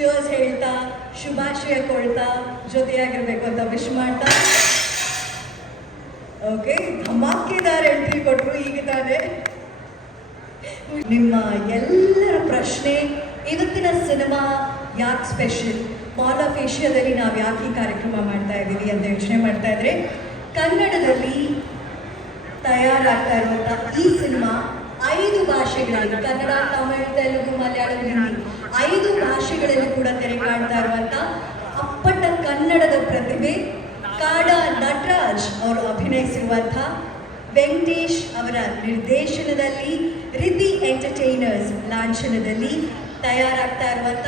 Cheers ಹೇಳ್ತಾ ಶುಭಾಶಯ ಕೊಡ್ತಾ ಜೊತೆಯಾಗಿರ್ಬೇಕು ಅಂತ ವಿಶ್ ಮಾಡ್ತಾ ಓಕೆ ಧಮಾಕೆದಾರ್ ಎಂಟ್ರಿ ಕೊಟ್ಟರು ಈಗ ತಾನೇ. ನಿಮ್ಮ ಎಲ್ಲರ ಪ್ರಶ್ನೆ ಇವತ್ತಿನ ಸಿನಿಮಾ ಯಾಕೆ ಸ್ಪೆಷಲ್, ಮಾಲ್ ಆಫ್ ಏಷ್ಯಾದಲ್ಲಿ ನಾವು ಯಾಕೆ ಈ ಕಾರ್ಯಕ್ರಮ ಮಾಡ್ತಾ ಇದ್ದೀವಿ ಅಂತ ಯೋಚನೆ ಮಾಡ್ತಾ ಇದ್ರೆ, ಕನ್ನಡದಲ್ಲಿ ತಯಾರಾಗ್ತಾ ಇರುವಂಥ ಈ ಸಿನಿಮಾ 5 ಭಾಷೆಗಳಲ್ಲಿ ಕನ್ನಡ, ತಮಿಳು, ತೆಲುಗು, ಮಲಯಾಳಂ, ಹಿಂದಿ 5 ಭಾಷೆಗಳಲ್ಲಿ ಕೂಡ ತೆರೆ ಕಾಣ್ತಾ ಇರುವಂಥ ಅಪ್ಪಟ ಕನ್ನಡದ ಪ್ರತಿಭೆ ಕಾಡಾ ನಟರಾಜ್ ಅವರು ಅಭಿನಯಿಸಿರುವಂಥ ವೆಂಕಟೇಶ್ ಅವರ ನಿರ್ದೇಶನದಲ್ಲಿ ರಿದ್ದಿ ಎಂಟರ್ಟೈನರ್ಸ್ ಲಾಂಛನದಲ್ಲಿ ತಯಾರಾಗ್ತಾ ಇರುವಂಥ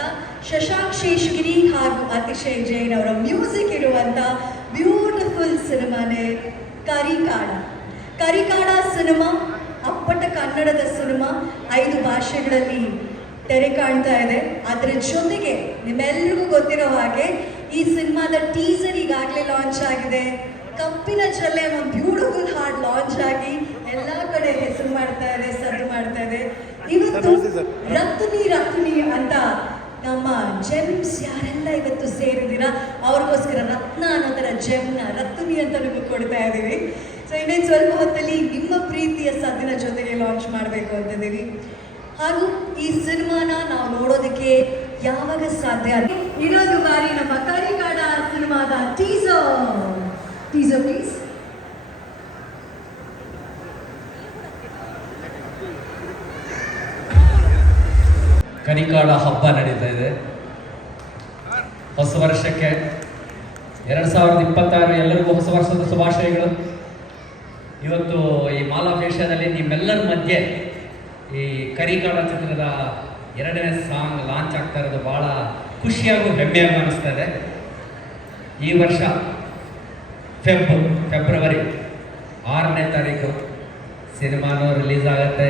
ಶಶಾಂಕ್ ಶೇಷಗಿರಿ ಹಾಗೂ ಅತಿಶಯ್ ಜೈನ್ ಅವರ ಮ್ಯೂಸಿಕ್ ಇರುವಂಥ ಬ್ಯೂಟಿಫುಲ್ ಸಿನಿಮಾನೇ ಕರಿಕಾಡ. ಕರಿಕಾಡ ಸಿನಿಮಾ ಅಪ್ಪಟ ಕನ್ನಡದ ಸಿನಿಮಾ 5 ಭಾಷೆಗಳಲ್ಲಿ ತೆರೆ ಕಾಣ್ತಾ ಇದೆ. ಅದರ ಜೊತೆಗೆ ನಿಮ್ಮೆಲ್ರಿಗೂ ಗೊತ್ತಿರೋ ಹಾಗೆ ಈ ಸಿನಿಮಾದ ಟೀಸರ್ ಈಗಾಗಲೇ ಲಾಂಚ್ ಆಗಿದೆ. ಕಪ್ಪಿನ ಚಲ್ಲೆ ಅನ್ನೋ ಬ್ಯೂಟಿಫುಲ್ ಹಾಡ್ ಲಾಂಚ್ ಆಗಿ ಎಲ್ಲ ಕಡೆ ಹೆಸರು ಮಾಡ್ತಾ ಇದೆ, ಸದ್ದು ಮಾಡ್ತಾ ಇದೆ. ಇವತ್ತು ರತ್ನಿ ಅಂತ ನಮ್ಮ ಜೆಮ್ಸ್ ಯಾರೆಲ್ಲ ಇವತ್ತು ಸೇರಿದ್ದೀರಾ ಅವ್ರಿಗೋಸ್ಕರ ರತ್ನ ಅನ್ನೋ ಥರ ಜೆಮ್ನ ರತ್ನಿ ಅಂತ ನಿಮಗೆ ಕೊಡ್ತಾ ಇದ್ದೀವಿ. ಸೊ ಇನ್ನೇನು ಸ್ವಲ್ಪ ಹೊತ್ತಲ್ಲಿ ನಿಮ್ಮ ಪ್ರೀತಿಯ ಸದ್ದಿನ ಜೊತೆಗೆ ಲಾಂಚ್ ಮಾಡಬೇಕು ಅಂತಿದ್ದೀವಿ. ಹಾಗೂ ಈ ಸಿನಿಮಾನ ನಾವು ನೋಡೋದಕ್ಕೆ ಯಾವಾಗ ಸಾಧ್ಯ ಇರೋದು ಬಾರಿ ನಮ್ಮ ಕರಿಕಾಡ ಸಿನಿಮಾದ ಟೀಸರ್ ಪ್ಲೀಸ್. ಕರಿಕಾಡ ಹಬ್ಬ ನಡೀತಾ ಇದೆ. ಹೊಸ ವರ್ಷಕ್ಕೆ 2026 ಎಲ್ಲರಿಗೂ ಹೊಸ ವರ್ಷದ ಶುಭಾಶಯಗಳು. ಇವತ್ತು ಈ ಮಾಲ್ ಆಫ್ ಏಷ್ಯಾದಲ್ಲಿ ನಿಮ್ಮೆಲ್ಲರ ಮಧ್ಯೆ ಈ ಕರಿಕಾಡ ಚಿತ್ರದ 2ನೇ ಸಾಂಗ್ ಲಾಂಚ್ ಆಗ್ತಾ ಇರೋದು ಭಾಳ ಖುಷಿಯಾಗೂ ಹೆಮ್ಮೆಯಾಗೂ ಅನ್ನಿಸ್ತಾ ಇದೆ. ಈ ವರ್ಷ ಫೆಬ್ರವರಿ 6ನೇ ತಾರೀಕು ಸಿನಿಮಾನು ರಿಲೀಸ್ ಆಗುತ್ತೆ.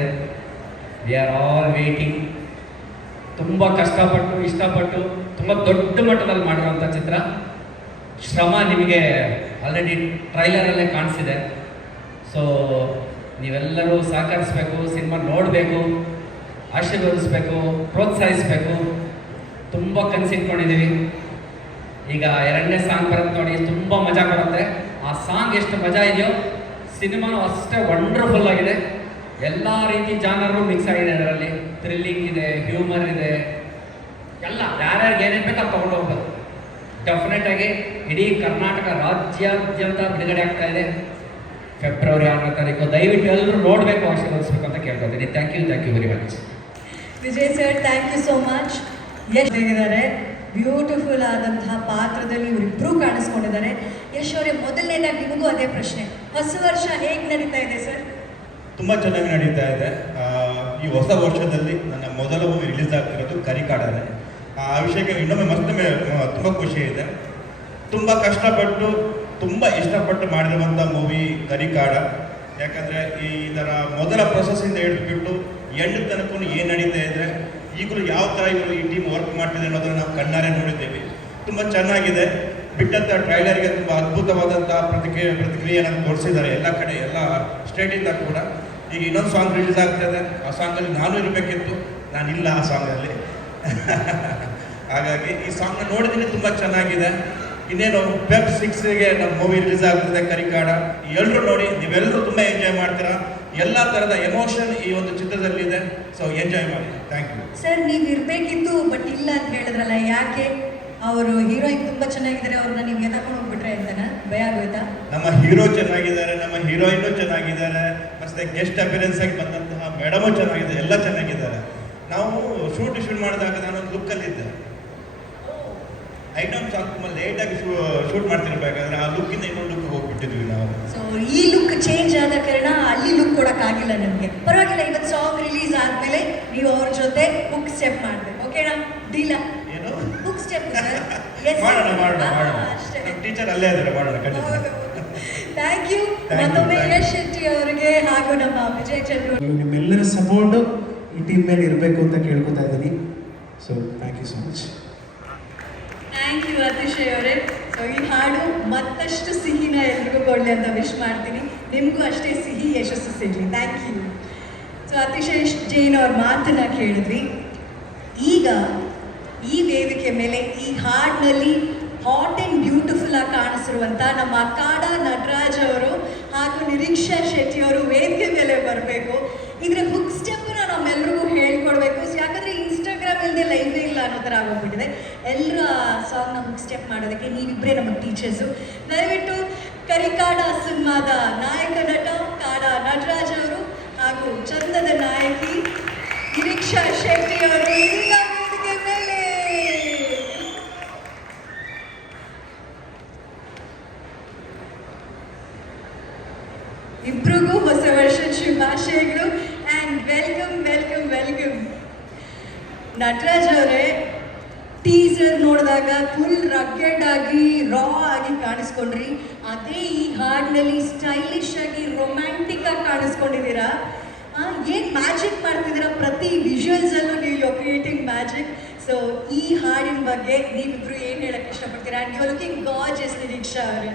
We are all waiting. ತುಂಬ ಕಷ್ಟಪಟ್ಟು ಇಷ್ಟಪಟ್ಟು ತುಂಬ ದೊಡ್ಡ ಮಟ್ಟದಲ್ಲಿ ಮಾಡಿರುವಂಥ ಚಿತ್ರ. ಶ್ರಮ ನಿಮಗೆ ಆಲ್ರೆಡಿ ಟ್ರೈಲರಲ್ಲೇ ಕಾಣಿಸಿದೆ. ಸೊ ನೀವೆಲ್ಲರೂ ಸಹಕರಿಸಬೇಕು, ಸಿನಿಮಾ ನೋಡಬೇಕು, ಆಶೀರ್ವದಿಸಬೇಕು, ಪ್ರೋತ್ಸಾಹಿಸಬೇಕು. ತುಂಬ ಕನಸಿಟ್ಕೊಂಡಿದ್ದೀವಿ. ಈಗ 2ನೇ ಸಾಂಗ್ ಬರುತ್ತೆ ನೋಡಿ, ತುಂಬ ಮಜಾ ಕೊಡುತ್ತೆ. ಆ ಸಾಂಗ್ ಎಷ್ಟು ಮಜಾ ಇದೆಯೋ ಸಿನಿಮಾನು ಅಷ್ಟೇ ವಂಡರ್ಫುಲ್ ಆಗಿದೆ. ಎಲ್ಲ ರೀತಿ ಜಾನರು ಮಿಕ್ಸ್ ಆಗಿದೆ ಅದರಲ್ಲಿ. ಥ್ರಿಲ್ಲಿಂಗ್ ಇದೆ, ಹ್ಯೂಮರ್ ಇದೆ, ಎಲ್ಲ ಯಾರ್ಯಾರಿಗೆ ಏನೇನು ಬೇಕು ಅದು ತೊಗೊಂಡು ಹೋಗ್ಬೋದು. ಡೆಫಿನೆಟಾಗಿ ಇಡೀ ಕರ್ನಾಟಕ ರಾಜ್ಯಾದ್ಯಂತ ಬಿಡುಗಡೆ ಆಗ್ತಾ ಇದೆ ಫೆಬ್ರವರಿ 6ನೇ ತಾರೀಕು. ದಯವಿಟ್ಟು ಎಲ್ಲರೂ ನೋಡಬೇಕು, ಆಶೀರ್ವದಿಸಬೇಕು ಅಂತ ಕೇಳ್ಕೊತೀನಿ. Thank you very much. Vijay sir, thank you so much. Yash ಹೇಗಿದ್ದಾರೆ, ಬ್ಯೂಟಿಫುಲ್ ಆದಂತಹ ಪಾತ್ರದಲ್ಲಿ ಇವರಿಬ್ಬರೂ ಕಾಣಿಸ್ಕೊಂಡಿದ್ದಾರೆ. ಯಶ್ ಅವರೇ, ಮೊದಲನೇದಾಗಿ ನಿಮಗೂ ಅದೇ ಪ್ರಶ್ನೆ, ಹೊಸ ವರ್ಷ ಹೇಗೆ ನಡೀತಾ ಇದೆ ಸರ್? ತುಂಬ ಚೆನ್ನಾಗಿ ನಡೀತಾ ಇದೆ. ಈ ಹೊಸ ವರ್ಷದಲ್ಲಿ ನನ್ನ ಮೊದಲ ಮೂವಿ ರಿಲೀಸ್ ಆಗ್ತಿರೋದು ಕರಿಕಾಡನೇ. ಆ ವಿಷಯಕ್ಕೆ ಇನ್ನೊಮ್ಮೆ ಮತ್ತೊಮ್ಮೆ ತುಂಬ ಖುಷಿ ಇದೆ. ತುಂಬ ಕಷ್ಟಪಟ್ಟು ತುಂಬ ಇಷ್ಟಪಟ್ಟು ಮಾಡಿರುವಂಥ ಮೂವಿ ಕರಿಕಾಡ. ಯಾಕಂದರೆ ಈ ಥರ ಮೊದಲ ಪ್ರೊಸೆಸ್ಸಿಂದ ಹಿಡಿದ್ಬಿಟ್ಟು ಎಂಡ್ ತನಕ ಏನು ನಡೀತಾ ಇದ್ದರೆ ಈಗಲೂ ಯಾವ ಥರ ಇವರು ಈ ಟೀಮ್ ವರ್ಕ್ ಮಾಡ್ತಿದೆ ಅನ್ನೋದನ್ನು ನಾವು ಕಣ್ಣಾರೆ ನೋಡಿದ್ದೇವೆ. ತುಂಬ ಚೆನ್ನಾಗಿದೆ. ಬಿಟ್ಟಂಥ ಟ್ರೈಲರ್ಗೆ ತುಂಬ ಅದ್ಭುತವಾದಂಥ ಪ್ರತಿಕ್ರಿಯೆಯನ್ನು ತೋರಿಸಿದ್ದಾರೆ ಎಲ್ಲ ಕಡೆ, ಎಲ್ಲ ಸ್ಟೇಟಿಂದ ಕೂಡ. ಈಗ ಇನ್ನೊಂದು ಸಾಂಗ್ ರಿಲೀಸ್ ಆಗ್ತಾಯಿದೆ. ಆ ಸಾಂಗಲ್ಲಿ ನಾನು ಇರಬೇಕಿತ್ತು, ನಾನಿಲ್ಲ ಆ ಸಾಂಗಲ್ಲಿ. ಹಾಗಾಗಿ ಈ ಸಾಂಗ್ನ ನೋಡಿದ್ದೀನಿ, ತುಂಬ ಚೆನ್ನಾಗಿದೆ. ಇನ್ನೇನು ಫೆಬ್ 6ಗೆ ನಮ್ಮ ಮೂವಿ ರಿಲೀಸ್ ಆಗ್ತದೆ ಕರಿಕಾಡ. ಎಲ್ಲರೂ ನೋಡಿ, ನೀವೆಲ್ಲರೂ ತುಂಬ ಎಂಜಾಯ್ ಮಾಡ್ತೀರಾ. ಎಲ್ಲ ಥರದ ಎಮೋಷನ್ ಈ ಒಂದು ಚಿತ್ರದಲ್ಲಿದೆ. ಸೊ ಎಂಜಾಯ್ ಮಾಡಿ. Thank you sir. ನೀವು ಇರಬೇಕಿತ್ತು ಬಟ್ ಇಲ್ಲ ಅಂತ ಹೇಳಿದ್ರಲ್ಲ, ಯಾಕೆ? ಅವರು ಹೀರೋಯಿನ್ ತುಂಬ ಚೆನ್ನಾಗಿದ್ದಾರೆ, ಅವ್ರನ್ನ ನೀವು ಎತ್ಕೊಂಡು ಹೋಗ್ಬಿಟ್ರೆ ಅಂತನಾ? ಭಯ ಆಗೋಯ್ತಾ? ನಮ್ಮ ಹೀರೋ ಚೆನ್ನಾಗಿದ್ದಾರೆ, ನಮ್ಮ ಹೀರೋಯಿನ್ನು ಚೆನ್ನಾಗಿದ್ದಾರೆ, ಮತ್ತೆ ಗೆಸ್ಟ್ ಅಪಿಯರೆನ್ಸ್ ಆಗಿ ಬಂದಂತಹ ಮೇಡಮು ಚೆನ್ನಾಗಿದೆ, ಎಲ್ಲ ಚೆನ್ನಾಗಿದ್ದಾರೆ. ನಾವು ಶೂಟ್ ಮಾಡಿದಾಗ ನಾನೊಂದು ಲುಕ್ಕಲ್ಲಿದ್ದೆ. ಐಟಮ್ ಸಾಂಗ್ ತುಂಬ ಲೇಟಾಗಿ ಶೂಟ್ ಮಾಡ್ತಿರ್ಬೇಕಾದ್ರೆ ಆ ಲುಕ್ಕಿಂದ ಇನ್ನೊಂದು ಲುಕ್ ಹೋಗ್ಬಿಟ್ಟಿದ್ವಿ ನಾವು. ಸೊ ಈ ಲುಕ್ ಚೇಂಜ್ ಆದ ಕಾರಣ ಅಲ್ಲಿ ಲುಕ್ ಕೊಡೋಕ್ಕಾಗಿಲ್ಲ ನಮಗೆ. ಪರವಾಗಿಲ್ಲ, ಇವತ್ತು ಸಾಂಗ್ ರಿಲೀಸ್ ಆದಮೇಲೆ ನೀವು ಅವ್ರ ಜೊತೆ ಬುಕ್ ಸ್ಟೆಪ್ ಮಾಡಬೇಕು. ಓಕೆನಾ? ಡೀಲ? ಏನು ಬುಕ್ ಸ್ಟೆಪ್ ಮಾಡೋಣ. ಟೀಚರ್ ಅಲ್ಲೇ ಇದ್ದಾರೆ, ಮಾಡೋಣ ಖಂಡಿತ. ಥ್ಯಾಂಕ್ ಯು ಮತ್ತೊಮ್ಮೆ ಯಶ್ ಶೆಟ್ಟಿ ಅವರಿಗೆ ಹಾಗೂ ನಮ್ಮ ವಿಜಯ್ ಚಂದ್ರ. ನಿಮ್ಮೆಲ್ಲರ ಸಪೋರ್ಟ್ ಈ ಟೀಮ್ ಮೇಲೆ ಇರಬೇಕು ಅಂತ ಕೇಳ್ಕೊತಾ ಇದ್ದೀನಿ. So thank you so much. Thank you Atishay ಅವರೇ. ಸೊ ಈ ಹಾಡು ಮತ್ತಷ್ಟು ಸಿಹಿನ ಎಲ್ರಿಗೂ ಕೊಡಲಿ ಅಂತ ವಿಶ್ ಮಾಡ್ತೀನಿ. ನಿಮಗೂ ಅಷ್ಟೇ ಸಿಹಿ ಯಶಸ್ಸು ಸಿಗಲಿ. Thank you. So Atishay Jain ಅವ್ರ ಮಾತನ್ನ ಕೇಳಿದ್ವಿ. ಈಗ ಈ ವೇದಿಕೆ ಮೇಲೆ ಈ ಹಾಡಿನಲ್ಲಿ ಹಾಟ್ ಆ್ಯಂಡ್ ಬ್ಯೂಟಿಫುಲ್ ಆಗಿ ಕಾಣಿಸಿರುವಂಥ ನಮ್ಮ ಕಾಡ ನಟರಾಜ್ ಅವರು ಹಾಗೂ ನಿರೀಕ್ಷಾ ಶೆಟ್ಟಿ ಅವರು ವೇದಿಕೆ ಮೇಲೆ ಬರಬೇಕು. ಇದರ ಹುಕ್ ಸ್ಟೆಪ್ನ ನಮ್ಮೆಲ್ರಿಗೂ ಹೇಳ್ಕೊಡ್ಬೇಕು. ಯಾಕಂದರೆ ಇನ್ಸ್ಟಾಗ್ರಾಮ್ ಇಲ್ಲದೆ ಲೈಫೇ ಇಲ್ಲ ಅನ್ನೋ ಥರ ಆಗೋಗ್ಬಿಟ್ಟಿದೆ. ಎಲ್ಲರೂ ಆ ಸಾಂಗ್ನ ಹುಕ್ ಸ್ಟೆಪ್ ಮಾಡೋದಕ್ಕೆ ನೀವಿಬ್ಬರೇ ನಮ್ಮ ಟೀಚರ್ಸು. ದಯವಿಟ್ಟು ಕರಿಕಾಡ ಸಿನಿಮಾದ ನಾಯಕ ನಟ ಕಾಡ ನಟರಾಜ್ ಅವರು ಹಾಗೂ ಚಂದದ ನಾಯಕಿ ನಿರೀಕ್ಷಾ ಶೆಟ್ಟಿ ಅವರು ಇದೀಗ ವೇದಿಕೆ ಮೇಲೆ. ಇಬ್ರಿಗೂ ಹೊಸ ವರ್ಷದ ಶುಭಾಶಯಗಳು and welcome welcome welcome. Nataraj ಅವರೇ, ಟೀಸರ್ ನೋಡಿದಾಗ ಫುಲ್ ರಗ್ಗೆಡ್ ಆಗಿ ರಾ ಆಗಿ ಕಾಣಿಸ್ಕೊಂಡ್ರಿ. ಅದೇ ಈ ಹಾಡಿನಲ್ಲಿ ಸ್ಟೈಲಿಶ್ ಆಗಿ ರೊಮ್ಯಾಂಟಿಕ್ ಆಗಿ ಕಾಣಿಸ್ಕೊಂಡಿದ್ದೀರಾ. ಏನು ಮ್ಯಾಜಿಕ್ ಮಾಡ್ತಿದ್ದೀರಾ, ಪ್ರತಿ ವಿಜುವಲ್ಸಲ್ಲೂ ನೀವು ಯು ಕ್ರಿಯೇಟಿಂಗ್ ಮ್ಯಾಜಿಕ್. ಸೊ ಈ ಹಾಡಿನ ಬಗ್ಗೆ ನೀವಿಬ್ರು ಏನು ಹೇಳಕ್ಕೆ ಇಷ್ಟಪಡ್ತೀರಾ? And you looking gorgeous Niriksha ಅವರೇ.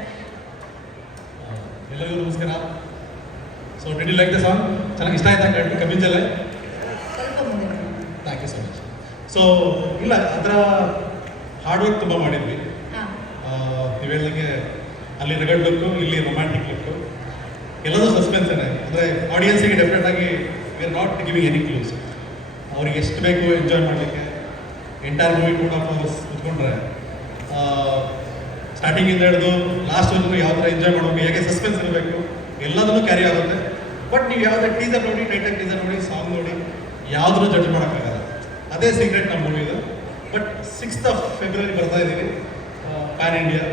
ಎಲ್ಲರಿಗೂ ನಮಸ್ಕಾರ. So did you like the song? ಚೆನ್ನಾಗಿ ಇಷ್ಟ ಆಯ್ತಾ ಕಬ್ಬಿನ ಜಲ್ಲೆ? ಸ್ವಲ್ಪ ಮುಂದೆ thank you so much. So ಇಲ್ಲ, ಅದರ ಹಾರ್ಡ್ ವರ್ಕ್ ತುಂಬ ಮಾಡಿದ್ವಿ. ಹಾಂ, ನೀವು ಹೇಳ್ದಂಗೆ ಅಲ್ಲಿ ರಗಡ್ ಲುಕ್ಕು, ಇಲ್ಲಿ ರೊಮ್ಯಾಂಟಿಕ್ ಲುಕ್ಕು, ಎಲ್ಲದೂ ಸಸ್ಪೆನ್ಸೇ. ಅಂದರೆ ಆಡಿಯನ್ಸಿಗೆ ಡೆಫಿನೆಟ್ ಆಗಿ we are not giving any clues. ಅವ್ರಿಗೆ ಎಷ್ಟು ಬೇಕು ಎಂಜಾಯ್ ಮಾಡಲಿಕ್ಕೆ ಎಂಟೈರ್ ಮೂವಿ ಕೂಡ ಕುತ್ಕೊಂಡ್ರೆ ಸ್ಟಾರ್ಟಿಂಗಿಂದ ಹಿಡಿದು ಲಾಸ್ಟ್ವರೆಗೂ ಯಾವ ಥರ ಎಂಜಾಯ್ ಮಾಡಬೇಕು, ಹೇಗೆ ಸಸ್ಪೆನ್ಸ್ ಇರಬೇಕು, ಎಲ್ಲದನ್ನೂ ಕ್ಯಾರಿ ಆಗುತ್ತೆ. ಬಟ್ ನೀವು ಯಾವುದೇ ಟೀಸರ್ ನೋಡಿ, ಟೈಟಲ್ ಟೀಸರ್ ನೋಡಿ, ಸಾಂಗ್ ನೋಡಿ, ಯಾವುದನ್ನು ಜಡ್ಜ್ ಮಾಡೋಕ್ಕಾಗಲ್ಲ. ಅದೇ ಸೀಕ್ರೆಟ್ ನಮ್ಮ ಮೂವಿದು. ಬಟ್ 6th of February ಬರ್ತಾ ಇದ್ದೀವಿ, ಪ್ಯಾನ್ ಇಂಡಿಯಾ.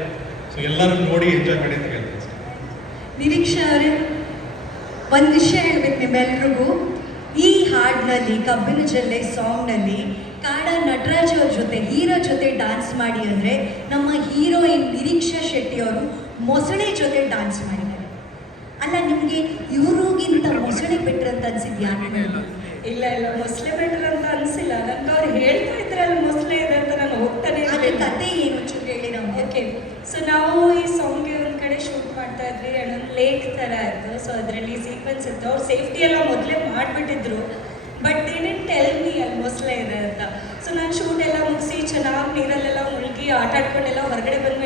ಸೊ ಎಲ್ಲರೂ ನೋಡಿ ಎಂಜಾಯ್ ಮಾಡಿ ಅಂತ ಹೇಳ್ತೀನಿ. ನಿರೀಕ್ಷಾ ಅವರೇ, ಒಂದು ವಿಷಯ ಹೇಳ್ಬೇಕು ನಿಮ್ಮೆಲ್ರಿಗೂ. ಈ ಹಾಡಿನಲ್ಲಿ ಕಬ್ಬಿನ ಜಲ್ಲೆ ಸಾಂಗ್ನಲ್ಲಿ ಕಾಡ ನಟರಾಜ್ ಅವ್ರ ಜೊತೆ, ಹೀರೋ ಜೊತೆ ಡ್ಯಾನ್ಸ್ ಮಾಡಿ ಅಂದರೆ ನಮ್ಮ ಹೀರೋಯಿನ್ ನಿರೀಕ್ಷಾ ಶೆಟ್ಟಿ ಅವರು ಮೊಸಳೆ ಜೊತೆ ಡ್ಯಾನ್ಸ್ ಮಾಡಿದ್ದಾರೆ. ಅಲ್ಲ, ನಿಮಗೆ ಇವ್ರಿಗಿಂತ ಮೊಸಳೆ ಬೆಟ್ರ್ ಅಂತ ಅನ್ಸಿದ್ಯಾ? ಇಲ್ಲ ಇಲ್ಲ, ಮೊಸಳೆ ಬೆಟರ್ ಅಂತ ಅನಿಸಿಲ್ಲ. ನನಗೆ ಅವ್ರು ಹೇಳ್ತಾ ಇದ್ರಲ್ಲ ಮೊಸಳೆ ಇದೆ ಅಂತ ನಾನು ಹೋಗ್ತಾನೆ ಅದ್ರ ಕತೆ ಏನು ಚೂರು ಹೇಳಿ ನಮಗೆ. ಓಕೆ, ಸೊ ನಾವು ಈ ಸಾಂಗ್ಗೆ ಒಂದು ಕಡೆ ಶೂಟ್ ಮಾಡ್ತಾ ಇದ್ವಿ. ಒಂದು ಲೇಕ್ ಥರ ಇತ್ತು. ಸೊ ಅದರಲ್ಲಿ ಸೀಕ್ವೆನ್ಸ್ ಇತ್ತು. ಅವ್ರು ಸೇಫ್ಟಿ ಎಲ್ಲ ಮೊದಲೇ ಮಾಡಿಬಿಟ್ಟಿದ್ರು. But they didn't tell me ಅಲ್ಲಿ ಮೊಸಳೆ ಇದೆ ಅಂತ. ಸೊ ನಾನು ಶೂಟ್ ಎಲ್ಲ ಮುಗಿಸಿ ಚೆನ್ನಾಗಿ ನೀರಲ್ಲೆಲ್ಲ ಮುಳುಗಿ ಆಟ ಆಡ್ಕೊಂಡೆಲ್ಲ ಹೊರಗಡೆ ಬಂದು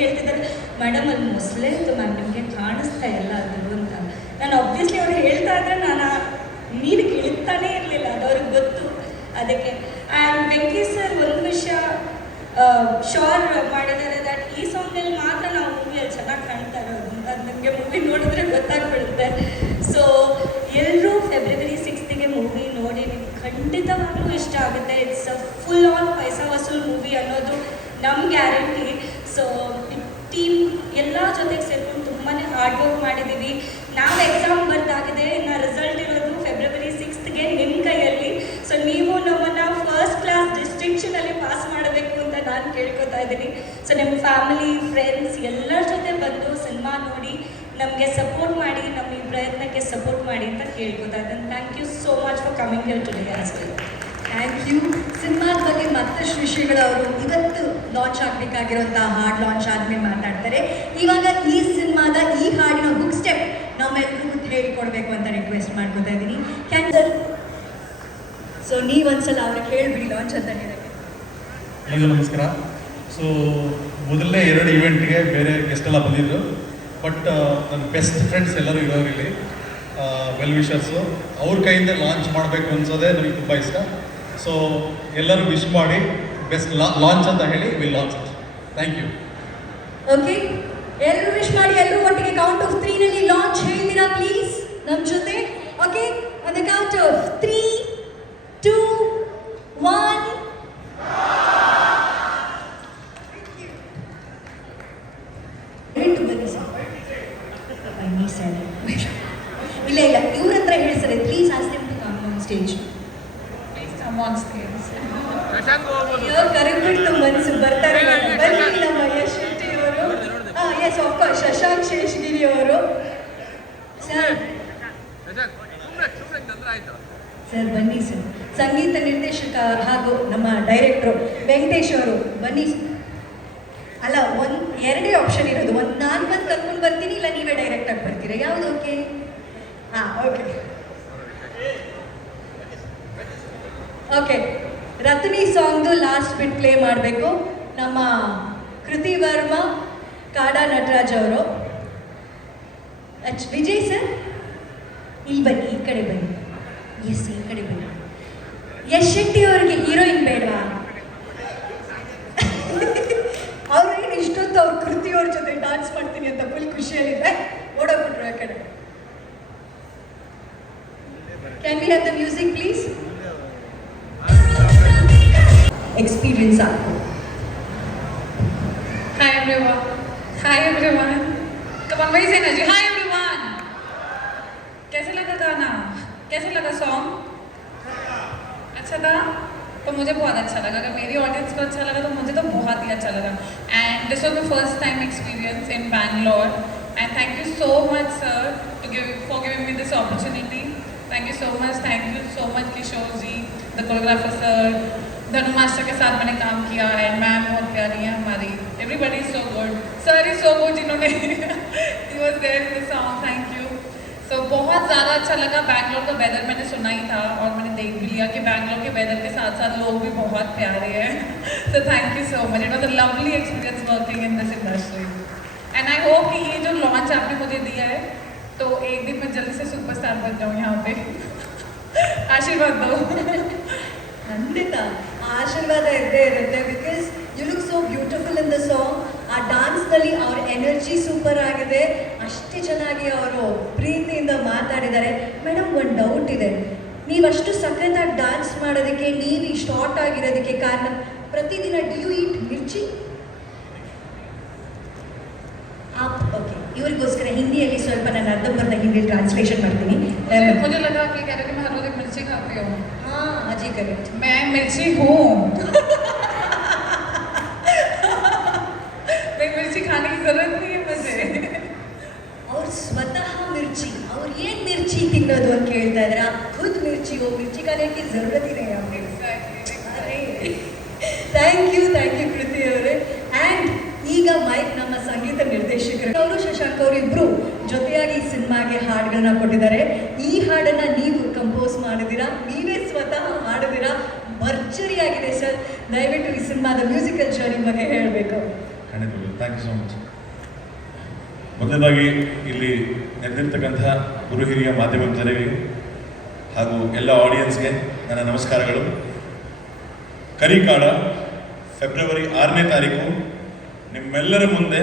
ಹೇಳ್ತಿದ್ದಾರೆ, ಮೇಡಮ್ ಅಲ್ಲಿ ಮೊಸಳೆ ಇತ್ತು ಮ್ಯಾಮ್, ನಿಮಗೆ ಕಾಣಿಸ್ತಾ ಇಲ್ಲ ಅದು ಅಂತ. ನಾನು ಆಬ್ವಿಯಸ್ಲಿ ಅವ್ರು ಹೇಳ್ತಾ ಇದ್ರೆ ನಾನು ನೀರಿಗೆ ಇಳಿತಾನೇ ಇರಲಿಲ್ಲ, ಅದು ಅವ್ರಿಗೆ ಗೊತ್ತು. ಅದಕ್ಕೆ ಆ್ಯಂಡ್ ವೆಂಕಿ ಸರ್ ಒಂದು ವಿಷಯ ಶೋರ್ ಮಾಡಿದ್ದಾರೆ, ದಟ್ ಈ ಸಾಂಗಲ್ಲಿ ಮಾತ್ರ ನಾವು ಮೂವಿಯಲ್ಲಿ ಚೆನ್ನಾಗಿ ಕಾಣ್ತಾ ಇರೋದು. ಅದು ನಿಮಗೆ ಮೂವಿ ನೋಡಿದ್ರೆ ಗೊತ್ತಾಗ್ಬಿಡುತ್ತೆ. ಸೊ ಎಲ್ಲರೂ February 6th ಮೂವಿ ನೋಡಿ, ನಿಮ್ಗೆ ಖಂಡಿತವಾಗ್ಲೂ ಇಷ್ಟ ಆಗುತ್ತೆ. It's full on paisa vasool movie ಅನ್ನೋದು ನಮ್ಮ ಗ್ಯಾರಂಟಿ. ಸೊ ಟೀಮ್ ಎಲ್ಲ ಜೊತೆಗೆ ಸೇರ್ಕೊಂಡು ತುಂಬಾ ಹಾರ್ಡ್ ವರ್ಕ್ ಮಾಡಿದ್ದೀವಿ. ನಾವು ಎಕ್ಸಾಮ್ ಬರ್ದಾಗಿದೆ, ಇನ್ನು ರಿಸಲ್ಟ್ ಇರೋದು February 6th ನಿಮ್ಮ ಕೈಯಲ್ಲಿ. ಸೊ ನೀವು ನಮ್ಮನ್ನು ಫಸ್ಟ್ ಕ್ಲಾಸ್ ಡಿಸ್ಟಿಂಕ್ಷನಲ್ಲಿ ಪಾಸ್ ಮಾಡಬೇಕು ಅಂತ ನಾನು ಕೇಳ್ಕೊತಾ ಇದ್ದೀನಿ. ಸೊ ನಿಮ್ಮ ಫ್ಯಾಮಿಲಿ, ಫ್ರೆಂಡ್ಸ್ ಎಲ್ಲರ ಜೊತೆ ಬಂದು ಸಿನಿಮಾ ನೋಡಿ ನಮಗೆ ಸಪೋರ್ಟ್ ಮಾಡಿ, ನಮ್ಮ ಈ ಪ್ರಯತ್ನಕ್ಕೆ ಸಪೋರ್ಟ್ ಮಾಡಿ ಅಂತ ಕೇಳ್ಕೊತಾ ಇದ್ದೀನಿ. Thank you so much for coming here today as well. Thank you. ಸಿನಿಮಾದ ಬಗ್ಗೆ ಮತ್ತಷ್ಟು ವಿಷಯಗಳು ಅವರು ಇವತ್ತು ಲಾಂಚ್ ಆಗಬೇಕಾಗಿರುವಂಥ ಹಾಡು ಲಾಂಚ್ ಆದಮೇಲೆ ಮಾತಾಡ್ತಾರೆ. ಇವಾಗ ಈ ಸಿನಿಮಾದ ಈ ಹಾಡಿನ ಬುಕ್ ಸ್ಟೆಪ್ ನಮ್ಮೆಲ್ಲರಿಗೂ ಹೇಳಿಕೊಡ್ಬೇಕು ಅಂತ ರಿಕ್ವೆಸ್ಟ್ ಮಾಡ್ಕೊತಾ ಇದ್ದೀನಿ. ಕ್ಯಾನ್ಸಲ್. ಸೊ ನೀವೊಂದ್ಸಲ ಅವ್ರಿಗೆ ಹೇಳ್ಬಿಡಿ ಲಾಂಚ್ ಅಂತ ಹೇಳಕ್ಕೆ. ಎಲ್ಲರಿಗೂ ನಮಸ್ಕಾರ. ಸೊ ಮೊದಲನೇ 2 ಇವೆಂಟ್ಗೆ ಬೇರೆ ಗೆಸ್ಟ್ ಎಲ್ಲ ಬಂದಿದ್ರು. ಬಟ್ ನನ್ನ ಬೆಸ್ಟ್ ಫ್ರೆಂಡ್ಸ್ ಎಲ್ಲರೂ ಇರೋರಿಲ್ಲಿ, ವೆಲ್ ವಿಷರ್ಸು. ಅವ್ರ ಕೈಯಿಂದ ಲಾಂಚ್ ಮಾಡಬೇಕು ಅನ್ಸೋದೇ ನನಗೆ ತುಂಬ ಇಷ್ಟ. ಸೊ ಎಲ್ಲರೂ ವಿಶ್ ಮಾಡಿ ಬೆಸ್ಟ್ ಲಾಂಚ್ ಅಂತ ಹೇಳಿ will launch it. Thank you. Okay, ಎಲ್ಲರೂ ವಿಶ್ ಮಾಡಿ. ಎಲ್ಲರೂ ಒಟ್ಟಿಗೆ ಕೌಂಟ್ ಆಫ್ 3ನಲ್ಲಿ ಲಾಂಚ್ ಹೇಳ್ತೀರಾ ಪ್ಲೀಸ್ ನಮ್ಮ ಜೊತೆ? Okay, on the count of 3, 2, 1. ಬನ್ನಿ ಸರ್. ಇಲ್ಲ ಇಲ್ಲ, ಇವ್ರ ಹತ್ರ ಹೇಳ್ತಾರೆ. Please ask them to come on stage. ಅಯ್ಯೋ, ಕರೆಕ್ಬಿಟ್ಟು ಮನಸ್ಸು ಬರ್ತಾರೆ. ಬನ್ನಿ ನಮ್ಮ ಯಶ್ ಶೆಟ್ಟಿ ಅವರು. Yes, of course, Shashank Sheshagiri ಅವರು. ಸರ್ ಸರ್ ಬನ್ನಿ ಸರ್. ಸಂಗೀತ ನಿರ್ದೇಶಕ ಹಾಗೂ ನಮ್ಮ ಡೈರೆಕ್ಟ್ರು ವೆಂಕಟೇಶ್ ಅವರು ಬನ್ನಿ. ಅಲ್ಲ, 2 ಆಪ್ಷನ್ ಇರೋದು. ನಾನು ಬಂದು ಕರ್ಕೊಂಡು ಬರ್ತೀನಿ, ಇಲ್ಲ ನೀವೇ ಡೈರೆಕ್ಟಾಗಿ ಬರ್ತೀರಾ? ಯಾವುದು ಓಕೆ? ಹಾಂ, ಓಕೆ ಓಕೆ. ರತ್ನಿ ಸಾಂಗ್ದು ಲಾಸ್ಟ್ ಬಿಟ್ ಪ್ಲೇ ಮಾಡಬೇಕು. ನಮ್ಮ ಕೃತಿ ವರ್ಮಾ, ಕಾಡಾ ನಟರಾಜ್ ಅವರು. ವಿಜಯ್ ಸರ್ ಇಲ್ಲಿ ಬನ್ನಿ, ಈ ಕಡೆ ಬನ್ನಿ. ಎಸ್, ಈ ಕಡೆ ಬನ್ನಿ. ಯಶ್ ಶೆಟ್ಟಿ ಅವ್ರಿಗೆ ಹೀರೋಯಿನ್ ಬೇಡವಾ? ಅವ್ರೇನು ಇಷ್ಟೊತ್ತು ಅವ್ರ ಕೃತಿಯವ್ರ ಜೊತೆ ಡಾನ್ಸ್ ಮಾಡ್ತೀನಿ ಅಂತ ಫುಲ್ ಖುಷಿಯಲ್ಲಿದೆ. ಓಡೋಗ್ಬಿಟ್ರು ಆ ಕಡೆ. Can we have the music please? Experience आपको. Hi everyone. Hi everyone. Come on, raise energy. Hi everyone. कैसे लगा गाना? कैसे लगा सॉन्ग? अच्छा था? तो मुझे बहुत अच्छा लगा. अगर मेरी ऑडियंस को अच्छा लगा तो मुझे तो बहुत ही अच्छा लगा. And this was my first time experience in Bangalore. And thank you so much, sir, for giving me this opportunity. Thank you so much. Thank you so much, Kishore ji, the choreographer sir. धनु master के साथ मैंने काम किया and ma'am और प्यारी है हमारी. Everybody is so good. Sir is so good जिन्होंने he was there in the song. Thank you. So बहुत ज़्यादा अच्छा लगा. बैंगलोर का वेदर मैंने सुना ही था और मैंने देख भी लिया कि बैंगलोर के वेदर के साथ साथ लोग भी बहुत प्यारे हैं. So thank you so much. It was a lovely experience working in this industry. And I hope कि ये जो लॉन्च आपने मुझे दिया है तो एक दिन मैं जल्दी से सुपरस्टार बन जाऊँ यहाँ पे. आशीर्वाद दो. ಖಂಡಿತ ಆಶೀರ್ವಾದ ಇದ್ದೇ ಇರುತ್ತೆ. Because you look so beautiful in the song. ಆ ಡ್ಯಾನ್ಸ್ನಲ್ಲಿ ಅವ್ರ ಎನರ್ಜಿ ಸೂಪರ್ ಆಗಿದೆ. ಅಷ್ಟೇ ಚೆನ್ನಾಗಿ ಅವರು ಪ್ರೀತಿಯಿಂದ ಮಾತಾಡಿದ್ದಾರೆ. ಮೇಡಮ್, ಒಂದು ಡೌಟ್ ಇದೆ. ನೀವಷ್ಟು ಸಖತ್ತಾಗಿ ಡ್ಯಾನ್ಸ್ ಮಾಡೋದಕ್ಕೆ, ನೀವು ಇಷ್ಟು ಹಾಟ್ ಆಗಿರೋದಕ್ಕೆ ಕಾರಣ, ಪ್ರತಿದಿನ do you eat mirchi? Okay, ಇವ್ರಿಗೋಸ್ಕರ ಹಿಂದಿಯಲ್ಲಿ ಸ್ವಲ್ಪ ನಾನು ಅರ್ಧಂಬರ್ಧ ಹಿಂದಿ ಟ್ರಾನ್ಸ್ಲೇಷನ್ ಮಾಡ್ತೀನಿ. मुझे लगा कि कह रहे कि मैं हर रोज एक मिर्ची खाती हूँ. ಹಾಂ, ಅಜಿ ಕರೆಕ್ಟ್. मैं मिर्ची हूँ. मैं मिर्ची खाने की जरूरत नहीं है मुझे. ಅವ್ರು ಸ್ವತಃ ಮಿರ್ಚಿ, ಅವ್ರು ಏನು ಮಿರ್ಚಿ ತಿನ್ನೋದು ಅಂತ ಕೇಳ್ತಾ ಇದ್ದಾರೆ. ಖುದ್ ಮಿರ್ಚಿ ಹೋ, ಮಿರ್ಚಿ ಖಾನೆಗೆ ಜरूरत ಇದೆ ಅವ್ರಿಗೆ. ಥ್ಯಾಂಕ್ ಯು ಕೃತಿ ಅವರೇ. ಆ್ಯಂಡ್ ಈಗ ಮೈಕ್ ನಮ್ಮ ಸಂಗೀತ ನಿರ್ದೇಶಕರು ಅವರು, ಶಶಾಂಕ್ ಅವರು ಇಬ್ಬರು ಜೊತೆಯಾಗಿ ಈ ಸಿನಿಮಾಗೆ ಹಾಡುಗಳನ್ನ ಕೊಟ್ಟಿದ್ದಾರೆ. ಈ ಹಾಡನ್ನು ನೀವು ಕಂಪೋಸ್ ಮಾಡಿದ್ದೀರಾ, ನೀವೇ ಸ್ವತಃ ಹಾಡಿದ್ದೀರಾ. ಭರ್ಜರಿಯಾಗಿದೆ ಸರ್. ದಯವಿಟ್ಟು ಈ ಸಿನಿಮಾದ ಮ್ಯೂಸಿಕಲ್ ಜರ್ನಿ ಬಗ್ಗೆ ಹೇಳಬೇಕು. ಖಂಡಿತವಾಗ್ಲೂ ಥ್ಯಾಂಕ್ ಯು ಸೊ ಮಚ್. ಮೊದಲನೇದಾಗಿ ಇಲ್ಲಿ ನೆರೆದಿರ್ತಕ್ಕಂತಹ ಗುರು ಹಿರಿಯ ಮಾಧ್ಯಮ ಮಿತ್ರರಿಗೆ ಹಾಗೂ ಎಲ್ಲ ಆಡಿಯನ್ಸ್ಗೆ ನನ್ನ ನಮಸ್ಕಾರಗಳು. ಕರಿಕಾಡ ಫೆಬ್ರವರಿ 6ನೇ ತಾರೀಕು ನಿಮ್ಮೆಲ್ಲರ ಮುಂದೆ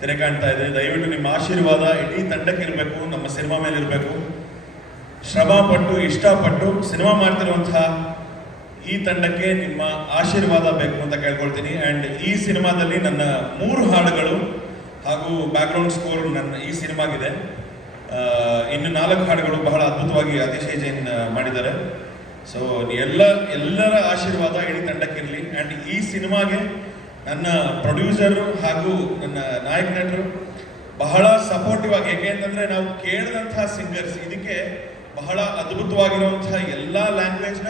ತೆರೆ ಕಾಣ್ತಾ ಇದೆ. ದಯವಿಟ್ಟು ನಿಮ್ಮ ಆಶೀರ್ವಾದ ಇಡೀ ತಂಡಕ್ಕೆ ಇರಬೇಕು, ನಮ್ಮ ಸಿನಿಮಾ ಮೇಲೆ ಇರಬೇಕು. ಶ್ರಮ ಪಟ್ಟು ಇಷ್ಟಪಟ್ಟು ಸಿನಿಮಾ ಮಾಡ್ತಿರುವಂತಹ ಈ ತಂಡಕ್ಕೆ ನಿಮ್ಮ ಆಶೀರ್ವಾದ ಬೇಕು ಅಂತ ಕೇಳ್ಕೊಳ್ತೀನಿ. ಆ್ಯಂಡ್ ಈ ಸಿನಿಮಾದಲ್ಲಿ ನನ್ನ 3 ಹಾಡುಗಳು ಹಾಗೂ ಬ್ಯಾಕ್ಗ್ರೌಂಡ್ ಸ್ಕೋರ್ ನನ್ನ ಈ ಸಿನಿಮಾಗಿದೆ. ಇನ್ನು 4 ಹಾಡುಗಳು ಬಹಳ ಅದ್ಭುತವಾಗಿ ಅತಿಶಯ ಜೈನ್ ಮಾಡಿದ್ದಾರೆ. ಸೊ ಎಲ್ಲರ ಆಶೀರ್ವಾದ ಇಡೀ ತಂಡಕ್ಕಿರಲಿ. ಆ್ಯಂಡ್ ಈ ಸಿನಿಮಾಗೆ ನನ್ನ ಪ್ರೊಡ್ಯೂಸರು ಹಾಗೂ ನನ್ನ ನಾಯಕ ನಟರು ಬಹಳ ಸಪೋರ್ಟಿವ್ ಆಗಿ, ಏಕೆ ಅಂತಂದರೆ ನಾವು ಕೇಳಿದಂತಹ ಸಿಂಗರ್ಸ್, ಇದಕ್ಕೆ ಬಹಳ ಅದ್ಭುತವಾಗಿರುವಂತಹ ಎಲ್ಲ ಲ್ಯಾಂಗ್ವೇಜ್ನ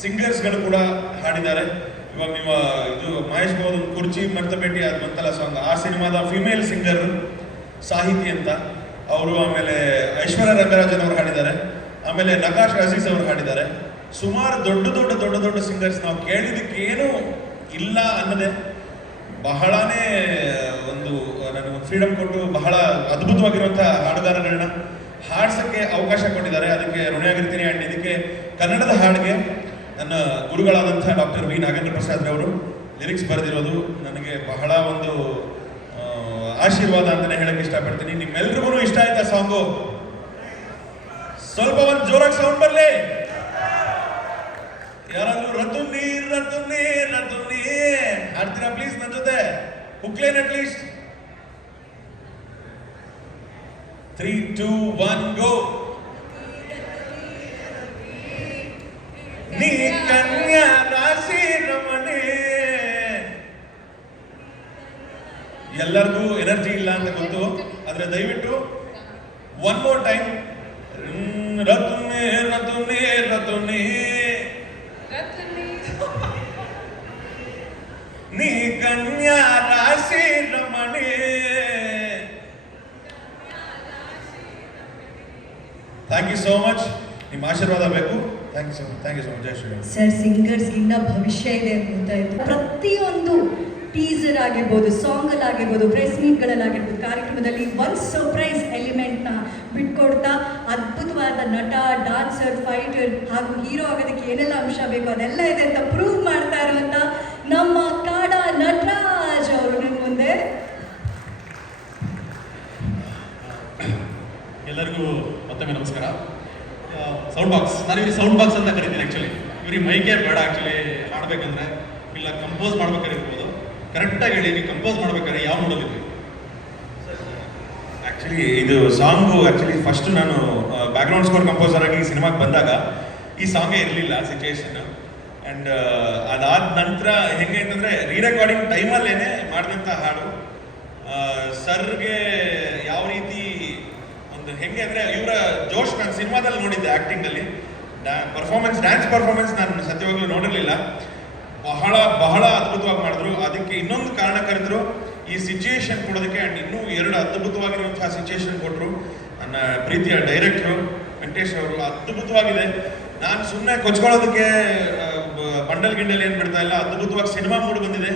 ಸಿಂಗರ್ಸ್ಗಳು ಕೂಡ ಹಾಡಿದ್ದಾರೆ. ಇವಾಗ ನೀವು ಇದು ಮಹೇಶ್ ಬಾಬು ಕುರ್ಚಿ ಮರ್ತಬೇಟಿ ಅದು ಬಂತಲ್ಲ ಸಾಂಗ್, ಆ ಸಿನಿಮಾದ ಫಿಮೇಲ್ ಸಿಂಗರ್ ಸಾಹಿತಿ ಅಂತ ಅವರು, ಆಮೇಲೆ ಐಶ್ವರ್ಯ ರಂಗರಾಜನ್ ಅವರು ಹಾಡಿದ್ದಾರೆ, ಆಮೇಲೆ ನಕಾಶ್ ಅಜೀಜ್ ಅವರು ಹಾಡಿದ್ದಾರೆ. ಸುಮಾರು ದೊಡ್ಡ ಸಿಂಗರ್ಸ್ ನಾವು ಕೇಳಿದಕ್ಕೇನು ಇಲ್ಲ ಅನ್ನೋದೇ ಬಹಳನೇ ಒಂದು ನನಗೆ ಫ್ರೀಡಮ್ ಕೊಟ್ಟು ಬಹಳ ಅದ್ಭುತವಾಗಿರುವಂಥ ಹಾಡುಗಾರಗಳನ್ನ ಹಾಡ್ಸೋಕ್ಕೆ ಅವಕಾಶ ಕೊಟ್ಟಿದ್ದಾರೆ. ಅದಕ್ಕೆ ಋಣಿಯಾಗಿರ್ತೀನಿ. ಆ್ಯಂಡ್ ಇದಕ್ಕೆ ಕನ್ನಡದ ಹಾಡಿಗೆ ನನ್ನ ಗುರುಗಳಾದಂಥ ಡಾಕ್ಟರ್ ವಿ ನಾಗೇಂದ್ರ ಪ್ರಸಾದ್ ಅವರು ಲಿರಿಕ್ಸ್ ಬರೆದಿರೋದು ನನಗೆ ಬಹಳ ಒಂದು ಆಶೀರ್ವಾದ ಅಂತಲೇ ಹೇಳಕ್ಕೆ ಇಷ್ಟಪಡ್ತೀನಿ. ನಿಮ್ಮೆಲ್ರಿಗೂ ಇಷ್ಟ ಆಯ್ತಾ ಸಾಂಗು? ಸ್ವಲ್ಪ ಒಂದು ಜೋರಾಗಿ ಸೌಂಡ್ ಬರಲಿ. ಯಾರಾದ್ರೂ ರತುನಿ ಹಾಡ್ತೀರಾ ಪ್ಲೀಸ್ ನನ್ನ ಜೊತೆ? ಹುಕ್ಲೇನ್ ಅಟ್ಲೀಸ್ಟ್ 3, 2, 1 ಗೋ. ನೀ ಕನ್ಯಾ ರಾಶಿ ರಮಣೆ. ಎಲ್ಲರಿಗೂ ಎನರ್ಜಿ ಇಲ್ಲ ಅಂತ ಗೊತ್ತು, ಆದ್ರೆ ದಯವಿಟ್ಟು 1 more time. ರತುನಿ ನೀ ಕನ್ಯಾ ರಾಶಿ ರಮಣಿ. Thank you so much. ನಿಮ್ಮ ಆಶೀರ್ವಾದ ಬೇಕು. ಥ್ಯಾಂಕ್ ಯು ಸೊ ಮಚ್ ಜೈ ಶ್ರೀರಾಮ್. ಸರ್ ಸಿಂಗರ್ಸ್ಗಿನ್ನ ಭವಿಷ್ಯ ಇದೆ ಅಂತ ಗೊತ್ತಾಯಿತು. ಪ್ರತಿಯೊಂದು ಟೀಸರ್ ಆಗಿರ್ಬೋದು, ಸಾಂಗಲ್ಲಿ ಆಗಿರ್ಬೋದು, ಪ್ರೆಸ್ ಮೀಟ್ಗಳಲ್ಲಾಗಿರ್ಬೋದು, ಕಾರ್ಯಕ್ರಮದಲ್ಲಿ ಒಂದು ಸರ್ಪ್ರೈಸ್ ಎಲಿಮೆಂಟ್ನ ಬಿಟ್ಕೊಡ್ತಾ ಅದ್ಭುತವಾದ ನಟ, ಡಾನ್ಸರ್, ಫೈಟರ್ ಹಾಗೂ ಹೀರೋ ಆಗೋದಕ್ಕೆ ಏನೆಲ್ಲ ಅಂಶ ಬೇಕು ಅದೆಲ್ಲ ಇದೆ ಅಂತ ಪ್ರೂವ್ ಮಾಡ್ತಾ ಇರುವಂಥ ನಮ್ಮ ಕಾಡ ನಟರಾಜ್ ಅವರು ನಿಮ್ಮ ಮುಂದೆ. ಎಲ್ಲರಿಗೂ ಮತ್ತೊಮ್ಮೆ ನಮಸ್ಕಾರ. ಸೌಂಡ್ ಬಾಕ್ಸ್, ನಾನು ಇವ್ರಿಗೆ ಸೌಂಡ್ ಬಾಕ್ಸ್ ಅಂತ ಕರಿತೀನಿ. ಆ್ಯಕ್ಚುಲಿ ಇವ್ರಿಗೆ ಮೈಕೇ ಬೇಡ. ಆ್ಯಕ್ಚುಲಿ ಹಾಡಬೇಕಂದ್ರೆ ಇಲ್ಲ ಕಂಪೋಸ್ ಮಾಡ್ಬೇಕಾದ್ರೆ ಇರ್ಬೋದು. ಕರೆಕ್ಟಾಗಿ ಹೇಳಿ, ನೀವು ಕಂಪೋಸ್ ಮಾಡ್ಬೇಕಾದ್ರೆ ಯಾವ ಮೂಡಲ್ಲಿದ್ವಿ? ಆ್ಯಕ್ಚುಲಿ ಇದು ಸಾಂಗು ಫಸ್ಟ್ ನಾನು ಬ್ಯಾಕ್ಗ್ರೌಂಡ್ ಸ್ಕೋರ್ ಕಂಪೋಸರ್ ಆಗಿ ಸಿನಿಮಾಗೆ ಬಂದಾಗ ಈ ಸಾಂಗೇ ಇರಲಿಲ್ಲ ಸಿಚುವೇಶನ್. ಆ್ಯಂಡ್ ಅದಾದ ನಂತರ ಹೆಂಗೆ ಅಂತಂದರೆ ರೀರೆಕಾರ್ಡಿಂಗ್ ಟೈಮಲ್ಲೇನೆ ಮಾಡಿದಂಥ ಹಾಡು ಸರ್ಗೆ ಯಾವ ರೀತಿ ಒಂದು ಹೆಂಗೆ ಅಂದರೆ ಇವರ ಜೋಶ್ ನಾನು ಸಿನಿಮಾದಲ್ಲಿ ನೋಡಿದ್ದೆ. ಆ್ಯಕ್ಟಿಂಗಲ್ಲಿ ಡ್ಯಾನ್ಸ್ ಪರ್ಫಾರ್ಮೆನ್ಸ್ ನಾನು ಸತ್ಯವಾಗ್ಲೂ ನೋಡಿರಲಿಲ್ಲ. ಬಹಳ ಬಹಳ ಅದ್ಭುತವಾಗಿ ಮಾಡಿದ್ರು. ಅದಕ್ಕೆ ಇನ್ನೊಂದು ಕಾರಣ ಕರೆದ್ರು ಈ ಸಿಚುಯೇಷನ್ ಕೊಡೋದಕ್ಕೆ. ಆ್ಯಂಡ್ ಇನ್ನೂ 2 ಅದ್ಭುತವಾಗಿರುವಂತಹ ಸಿಚುಯೇಷನ್ ಕೊಟ್ಟರು ನನ್ನ ಪ್ರೀತಿಯ ಡೈರೆಕ್ಟ್ರು ವೆಂಕಟೇಶ್ ಅವರು. ಅದ್ಭುತವಾಗಿದೆ. ನಾನು ಸುಮ್ಮನೆ ಕೊಚ್ಕೊಳ್ಳೋದಕ್ಕೆ ಬಂಡಲ್ ಗಿಂಡಲ್ ಏನು ಬಿಡ್ತಾ ಇಲ್ಲ. ಅದ್ಭುತವಾಗಿ ಸಿನಿಮಾ ಮೂಡ್ ಬಂದಿದೆ.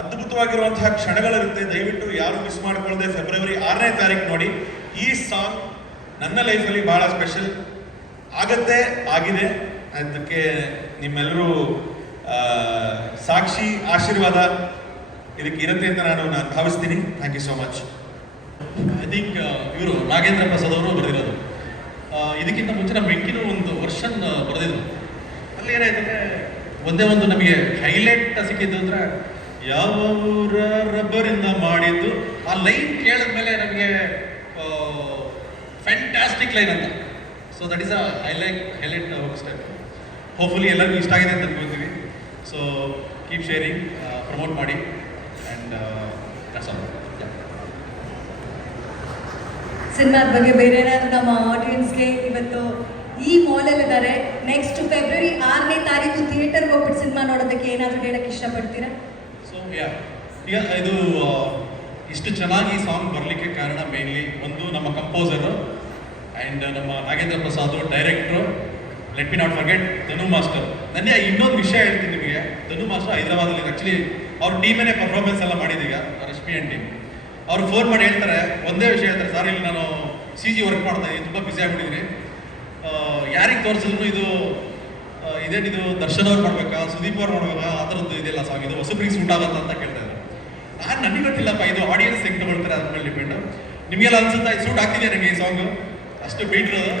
ಅದ್ಭುತವಾಗಿರುವಂತಹ ಕ್ಷಣಗಳಿರುತ್ತೆ. ದಯವಿಟ್ಟು ಯಾರು ಮಿಸ್ ಮಾಡ್ಕೊಳ್ಳದೆ ಫೆಬ್ರವರಿ 6ನೇ ತಾರೀಕು ನೋಡಿ. ಈ ಸಾಂಗ್ ನನ್ನ ಲೈಫಲ್ಲಿ ಭಾಳ ಸ್ಪೆಷಲ್ ಆಗುತ್ತೆ, ಆಗಿದೆ. ಅದಕ್ಕೆ ನಿಮ್ಮೆಲ್ಲರೂ ಸಾಕ್ಷಿ ಆಶೀರ್ವಾದ ಇದಕ್ಕೆ ಇರುತ್ತೆ ಅಂತ ನಾನು ಭಾವಿಸ್ತೀನಿ. Thank you so much. I think ಇವರು ನಾಗೇಂದ್ರ ಪ್ರಸಾದ್ ಅವರು ಬರೆದಿರೋದು. ಇದಕ್ಕಿಂತ ಮುಂಚೆ ನಮ್ಮ ವೆಂಕಿನೂ ಒಂದು ವರ್ಷನ್ ಬರೆದಿದ್ರು. ಅಲ್ಲಿ ಏನಾಯ್ತಂದರೆ ಒಂದೇ ಒಂದು ನಮಗೆ ಹೈಲೈಟ್ ಸಿಕ್ಕಿದ್ದು ಅಂದರೆ ಯಾವ ಊರ ರಬ್ಬರಿಂದ ಮಾಡಿದ್ದು. ಆ ಲೈನ್ ಕೇಳಿದ ಮೇಲೆ ನಮಗೆ ಫ್ಯಾಂಟಾಸ್ಟಿಕ್ ಲೈನ್ ಅಂತ. So that is a highlight step. Hopefully ಎಲ್ಲರಿಗೂ ಇಷ್ಟ ಆಗಿದೆ ಅಂತ ಅನ್ಕೋತೀವಿ. ಸೊ ಕೀಪ್ ಶೇರಿಂಗ್, ಪ್ರಮೋಟ್ ಮಾಡಿ. And that's all. ಸಿನಿಮಾದ ಬಗ್ಗೆ ಬೇರೆ ಏನಾದರೂ ನಮ್ಮ ಆಡಿಯನ್ಸ್ಗೆ ಇವತ್ತು ಈ ಮಾಲಲ್ಲಿದ್ದಾರೆ, ನೆಕ್ಸ್ಟ್ ಫೆಬ್ರವರಿ 6ನೇ ತಾರೀಕು ಥಿಯೇಟರ್ಗೆ ಹೋಗ್ಬಿಟ್ಟು ಸಿನಿಮಾ ನೋಡೋದಕ್ಕೆ ಏನಾದರೂ ಹೇಳಕ್ಕೆ ಇಷ್ಟಪಡ್ತೀರಾ? ಸೊ ಈಗ ಇದು ಇಷ್ಟು ಚೆನ್ನಾಗಿ ಈ ಸಾಂಗ್ ಬರಲಿಕ್ಕೆ ಕಾರಣ ಮೇನ್ಲಿ ಒಂದು ನಮ್ಮ ಕಂಪೋಸರು ಆ್ಯಂಡ್ ನಮ್ಮ Nagendra Prasad director. Let me not forget Dhanu master. ನನಗೆ ಇನ್ನೊಂದು ವಿಷಯ ಹೇಳ್ತೀನಿ ನಿಮಗೆ. ಧನು ಮಾಸ್ಟರ್ ಹೈದರಾಬಾದಲ್ಲಿ ಆ್ಯಕ್ಚುಲಿ ಅವ್ರ ಟೀಮೇನೆ ಪರ್ಫಾರ್ಮೆನ್ಸ್ ಎಲ್ಲ ಮಾಡಿದೀಗ, ರಶ್ಮಿ ಆ್ಯಂಡ್ ಟೀಮ್. ಅವ್ರು ಫೋನ್ ಮಾಡಿ ಹೇಳ್ತಾರೆ, ಒಂದೇ ವಿಷಯ ಹೇಳ್ತಾರೆ, ಸರ್ ಇಲ್ಲಿ ನಾನು CG ವರ್ಕ್ ಮಾಡ್ತಾ ಇದ್ದೀನಿ, ತುಂಬ ಬ್ಯುಸಿ ಆಗಿಬಿಟ್ಟಿದ್ದೀನಿ. ಯಾರಿಗೆ ತೋರಿಸಿದ್ರು ಇದು ಇದೇನಿದು ದರ್ಶನ್ ಅವ್ರು ಮಾಡ್ಬೇಕಾ, ಸುದೀಪ್ ಅವ್ರು ಮಾಡ್ಬೇಕಾ, ಆ ಥರದ್ದು ಇದೆಲ್ಲ ಸಾಂಗ್, ಇದು ಹೊಸಬ್ರಿಗೆ ಸೂಟ್ ಆಗುತ್ತಾ ಅಂತ ಕೇಳ್ತಾ ಇದ್ದಾರೆ. ನನಗೆ ಗೊತ್ತಿಲ್ಲಪ್ಪ, ಇದು ಆಡಿಯನ್ಸ್ ಹೆಂಗೆ ತಗೊಳ್ತಾರೆ ಅದ್ರ ಮೇಲೆ ಡಿಪೆಂಡು. ನಿಮಗೆಲ್ಲ ಅನ್ಸುತ್ತಾ ಇದು ಸೂಟ್ ಆಗ್ತಿದೆ ನನಗೆ ಈ ಸಾಂಗು, ಅಷ್ಟು ಬೀಟ್ ಇರೋದು.